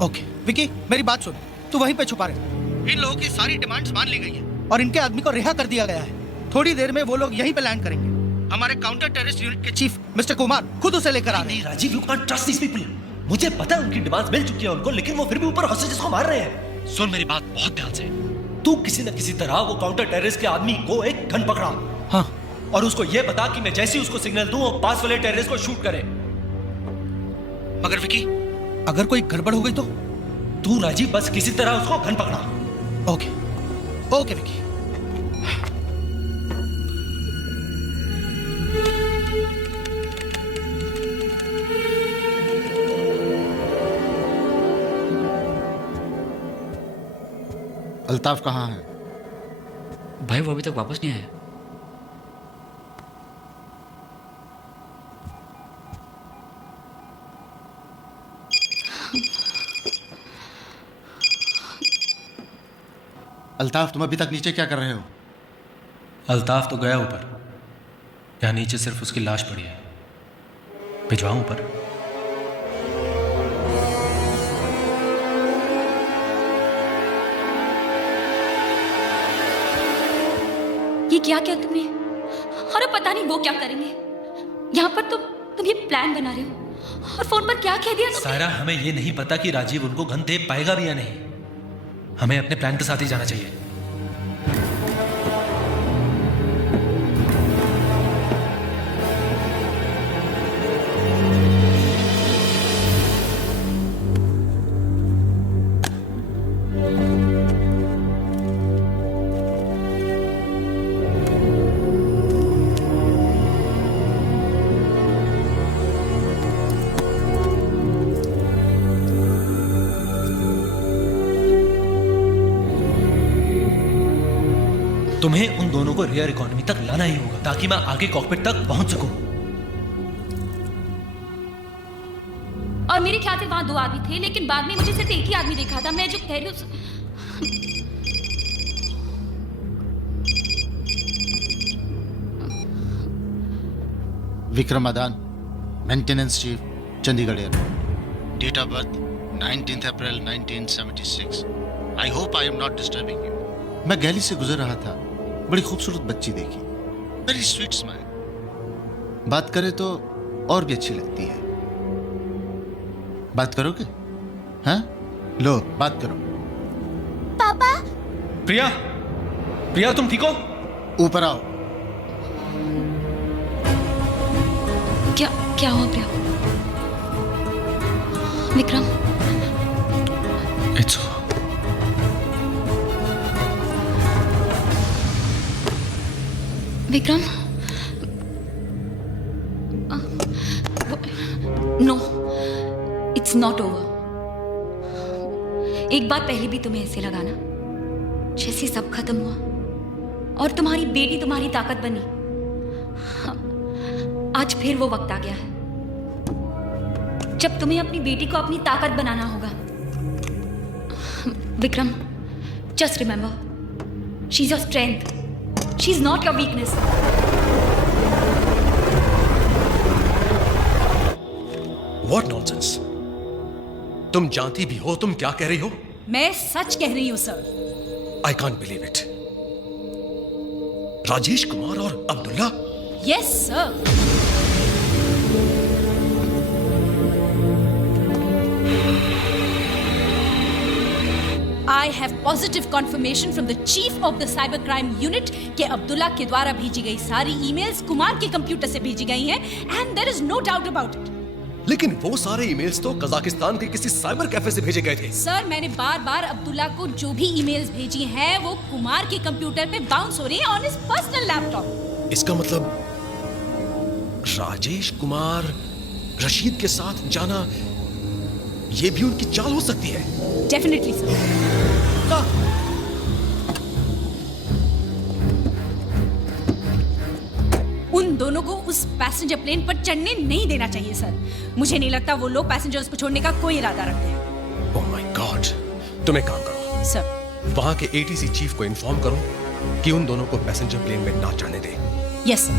ओके विक्की, मेरी बात सुन। तू वहीं पे छुपा रहे। इन लोगों की सारी डिमांड्स मान ली गई है और इनके आदमी को रिहा कर दिया गया है। थोड़ी देर में वो लोग यहीं पे लैंड करेंगे। हमारे काउंटर टेररिस्ट यूनिट के चीफ मिस्टर कुमार खुद उसे लेकर आ रहे हैं। Rajiv, you can't trust these people. मुझे पता है उनकी डिमांड्स मिल चुकी है उनको, लेकिन वो फिर भी ऊपर हॉस्टेजेस को मार रहे हैं। सुन मेरी बात बहुत ध्यान से। तू किसी न किसी तरह वो काउंटर टेररिस्ट के आदमी को एक गन पकड़ा। हाँ। और उसको ये बता कि मैं जैसे ही उसको सिग्नल दूं, वो पास वाले टेररिस्ट को शूट करे। मगर विकी, अगर कोई गड़बड़ हो गई तो? तू राजीव बस किसी तरह उसको गन पकड़ा। Okay okay Vicky. अल्ताफ कहाँ है? भाई वो अभी तक वापस नहीं आया। अल्ताफ, तुम अभी तक नीचे क्या कर रहे हो? अल्ताफ तो गया ऊपर, यहाँ नीचे सिर्फ उसकी लाश पड़ी है। भिजवाऊं ऊपर? ये क्या किया तुमने? और अब पता नहीं वो क्या करेंगे। यहाँ पर तुम ये प्लान बना रहे हो और फोन पर क्या कह दिया तुमने? सारा, हमें ये नहीं पता कि राजीव उनको गन दे पाएगा भी या नहीं। हमें अपने प्लान के साथ ही जाना चाहिए। तुम्हें उन दोनों को रियर इकोनॉमी तक लाना ही होगा ताकि मैं आगे कॉकपिट तक पहुंच सकूं। और मेरे ख्याल से वहां 2 आदमी थे, लेकिन बाद में मुझे सिर्फ एक ही आदमी दिखा था। मैं जो कह रही हूँ Vikram Madan, maintenance chief, Chandigarh airport. Date of birth 19 April 1976। I hope I am not disturbing you. मैं गैली से गुजर रहा था, बड़ी खूबसूरत बच्ची देखी, वेरी स्वीट स्माइल। बात करे तो और भी अच्छी लगती है। बात करोगे? हाँ, लो बात करो। पापा। प्रिया, प्रिया तुम ठीक हो? ऊपर आओ। क्या हुआ Priya? Vikram, it's Vikram, no, it's not over. एक बात पहले भी तुम्हें ऐसे लगा ना, जैसे सब खत्म हुआ और तुम्हारी बेटी तुम्हारी ताकत बनी। आज फिर वो वक्त आ गया है जब तुम्हें अपनी बेटी को अपनी ताकत बनाना होगा। Vikram, just remember, she's your strength. She's not your weakness. What nonsense? तुम जानती भी हो तुम क्या कह रही हो? मैं सच कह रही हूं sir. I can't believe it. Rajesh Kumar और Abdullah? Yes sir. I have positive confirmation from the chief of the cybercrime unit कि अब्दुल्ला के द्वारा भेजी गई सारी ईमेल्स कुमार के कंप्यूटर से भेजी गई हैं and there is no doubt about it. लेकिन वो सारे ईमेल्स तो कजाकिस्तान के किसी साइबर कैफे से भेजे गए थे। सर मैंने बार-बार अब्दुल्ला को जो भी ईमेल्स भेजी हैं वो कुमार के कंप्यूटर पे बाउंस हो रही हैं ऑन हिज पर्सनल लैपटॉप। इसका मतलब राजेश कुमार रशीद के साथ जाना ये भी उनकी चाल हो सकती है। Definitely sir. उन दोनों को उस पैसेंजर प्लेन पर चढ़ने नहीं देना चाहिए सर। मुझे नहीं लगता वो लोग पैसेंजर्स को छोड़ने का कोई इरादा रखते हैं। ओह माय गॉड, तुम एक काम करो सर, वहां के एटीसी चीफ को इन्फॉर्म करो कि उन दोनों को पैसेंजर प्लेन में ना चढ़ने दे। Yes sir.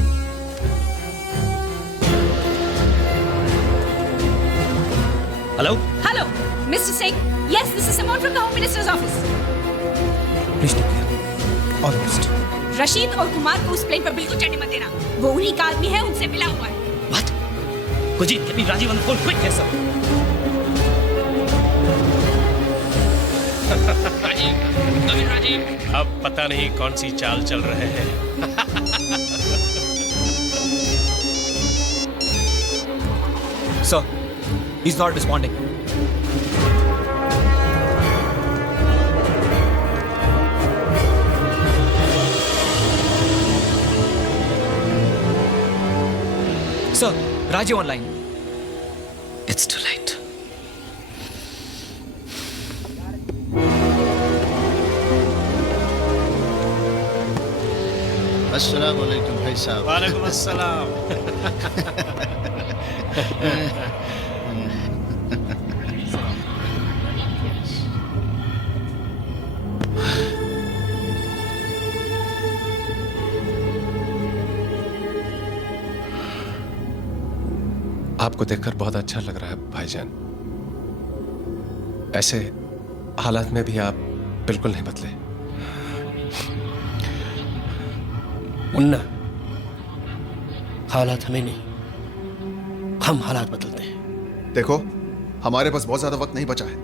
Hello hello mister Singh, yes this is Simon from the home minister's office. Please take care, all the best. Rashid और कुमार को उस प्लेन पर बिल्कुल चढ़ने मत देना। वो उन्हीं का आदमी है, उनसे मिला हुआ है। What? Kuljeet, get me Rajiv on the phone quick. Yes sir. Rajiv, Naveen Rajiv, अब पता नहीं कौन सी चाल चल रहे हैं। Sir, he's not responding. Sir, Rajiv online. It's too late. अस्सलाम वालेकुम भाई साहब। वालेकुम अस्सलाम। आपको देखकर बहुत अच्छा लग रहा है भाईजान। ऐसे हालात में भी आप बिल्कुल नहीं बदले। मुन्ना, हालात हमें नहीं, हम हालात बदलते हैं। देखो, हमारे पास बहुत ज्यादा वक्त नहीं बचा है।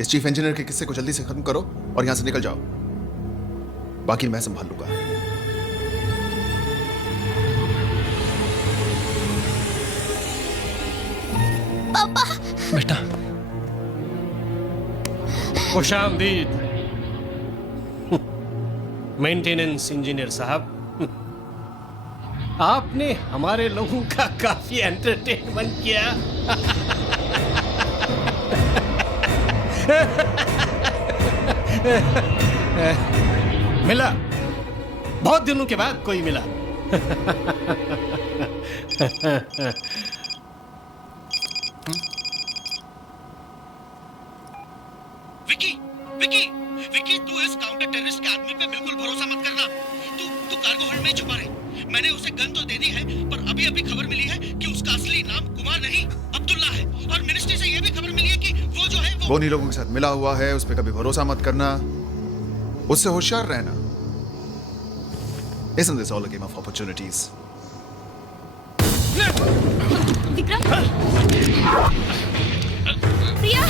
इस चीफ इंजीनियर के किस्से को जल्दी से खत्म करो और यहां से निकल जाओ। बाकी मैं संभाल लूंगा। पापा। बेटा। खुशामदीद मेंटेनेंस इंजीनियर साहब। आपने हमारे लोगों का काफी एंटरटेनमेंट किया। मिला, बहुत दिनों के बाद कोई मिला। विकी, विकी, विकी, तू इस काउंटर टेररिस्ट के आदमी पे बिल्कुल भरोसा मत करना। तू कार्गो होल्ड में छुपा रहे। मैंने उसे गन तो दे दी है, पर अभी अभी खबर मिली है कि उसका असली नाम कुमार नहीं अब्दुल्ला है। और मिनिस्ट्री से यह भी खबर मिली है कि वो जो है वो उन्हीं लोगों के साथ मिला हुआ है। उस पर कभी भरोसा मत करना, उससे होशियार रहना। Isn't this all a game of opportunities? Vikram, प्रिया।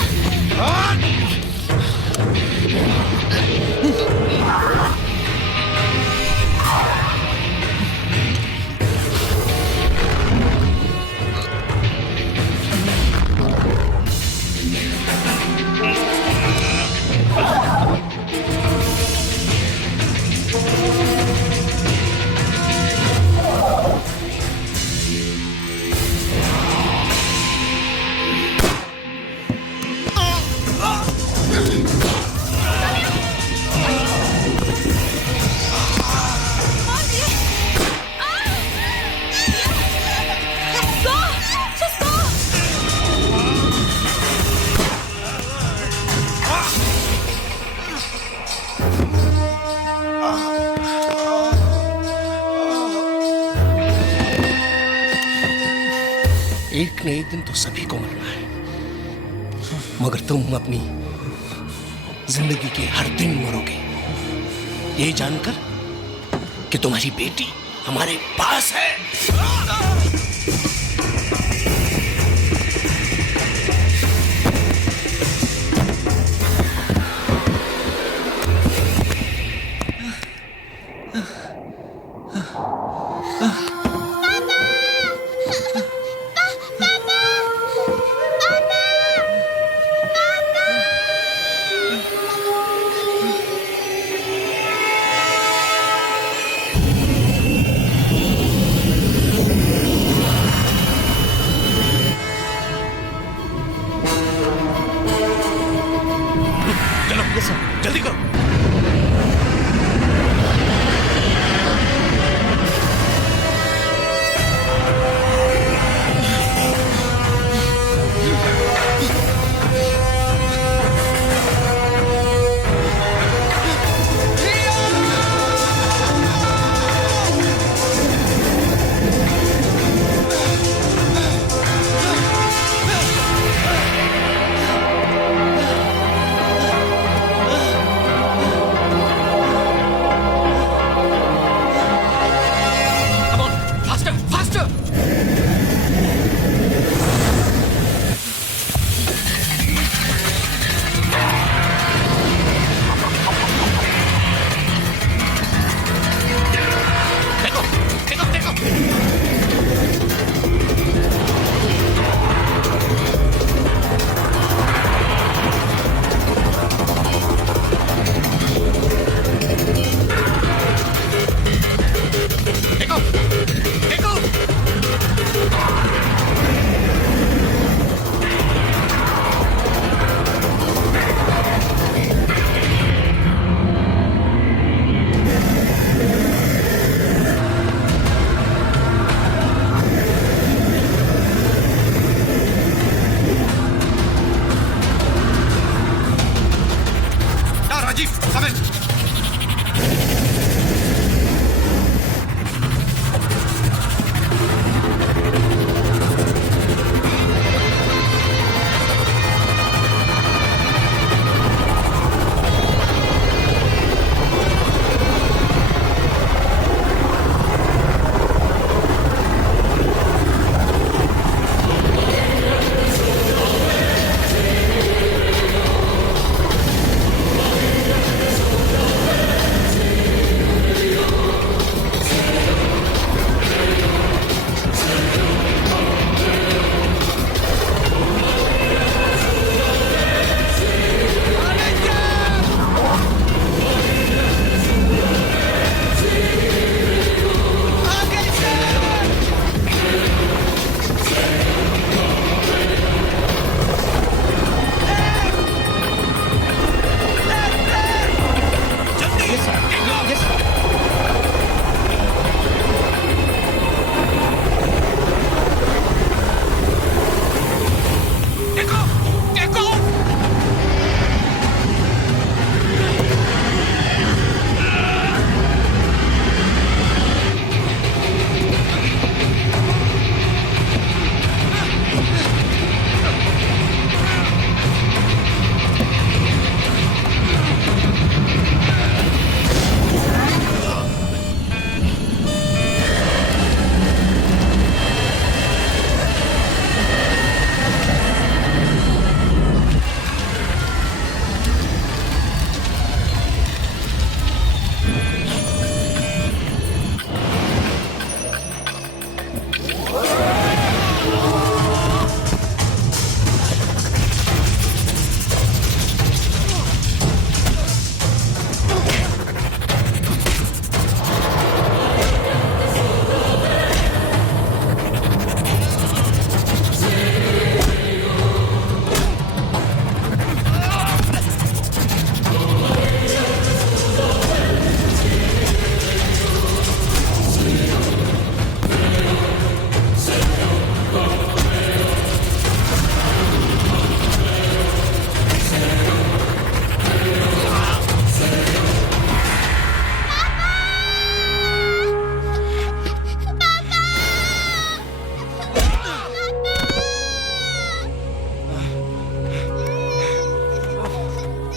एक न एक दिन तो सभी को मरना है, मगर तुम अपनी जिंदगी के हर दिन मरोगे ये जानकर कि तुम्हारी बेटी हमारे पास है।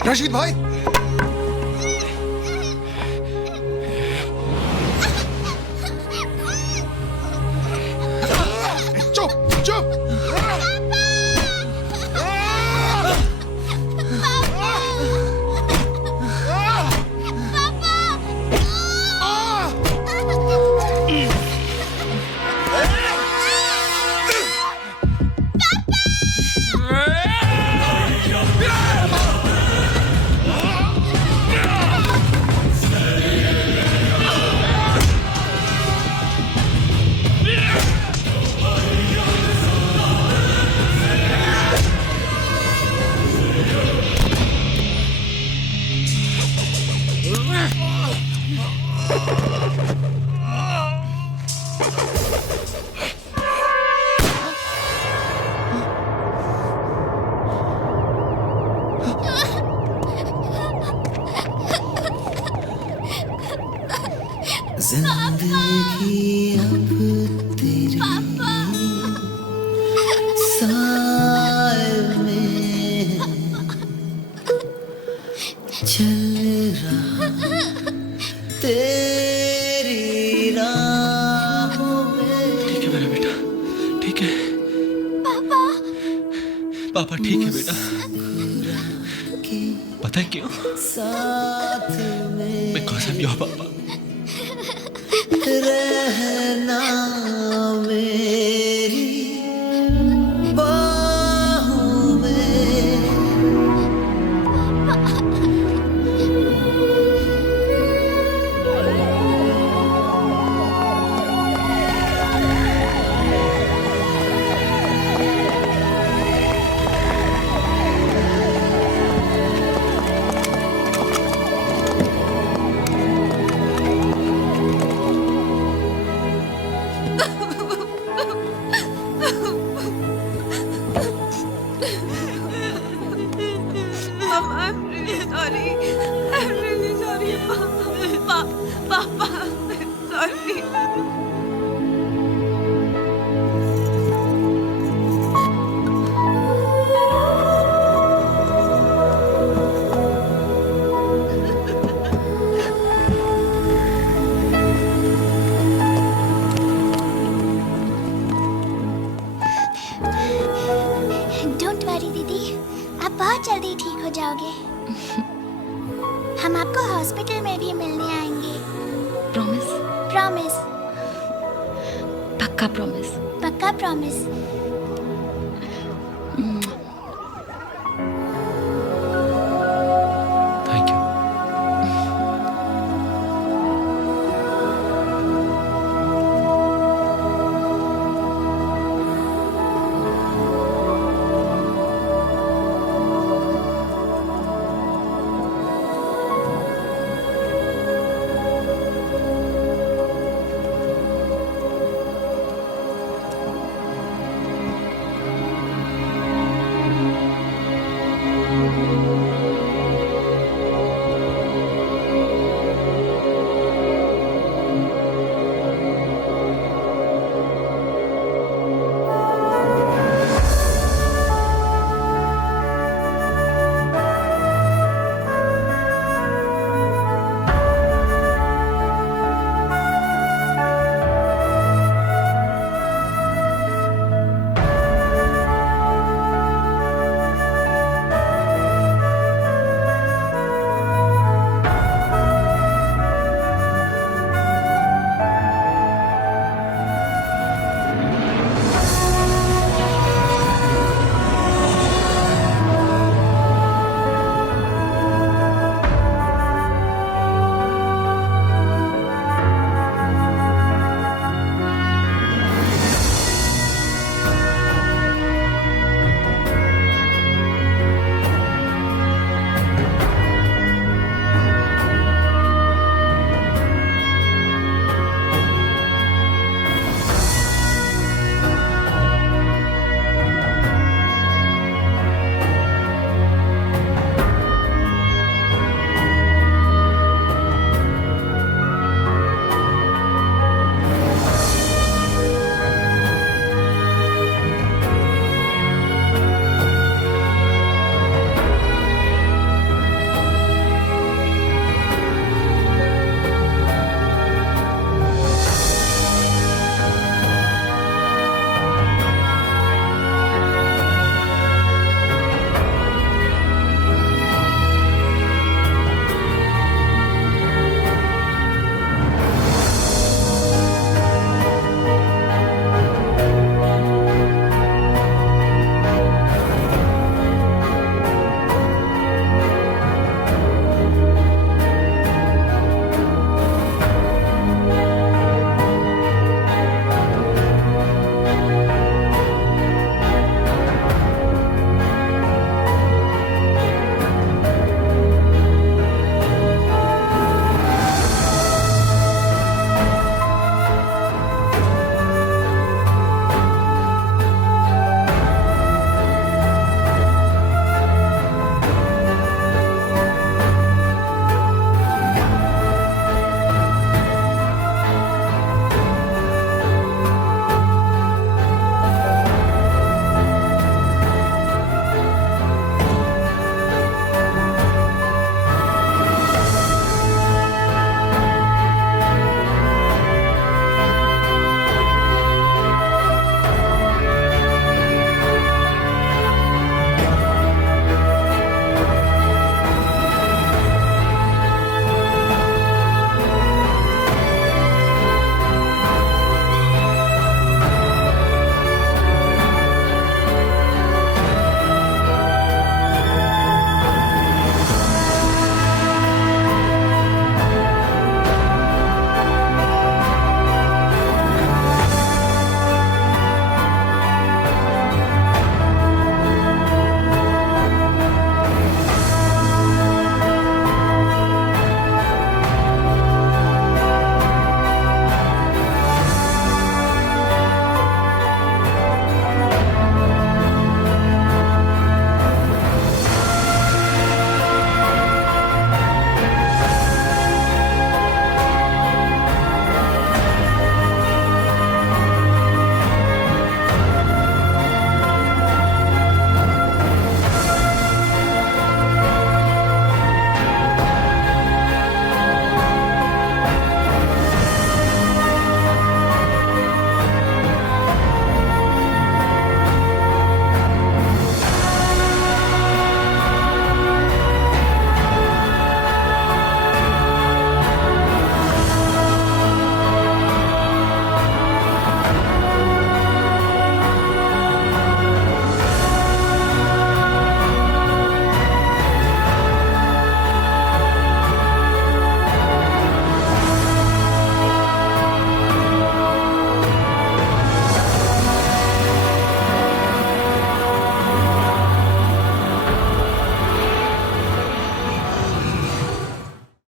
रशीद भाई, चुप चुप। जिंदगी अब तेरी साए में चल रहा तेरी राहों में। ठीक है मेरा बेटा, ठीक है पापा। पापा ठीक है बेटा। पता है क्यों? साथ में Because I'm your papa. रहना मेरी बाहों में। I'm really sorry. I'm really sorry, Papa. Sorry. Don't worry दीदी, आप बहुत जल्दी ठीक हो जाओगे। हम आपको हॉस्पिटल में भी मिलने आएंगे। प्रॉमिस? प्रॉमिस। पक्का प्रॉमिस? पक्का प्रॉमिस।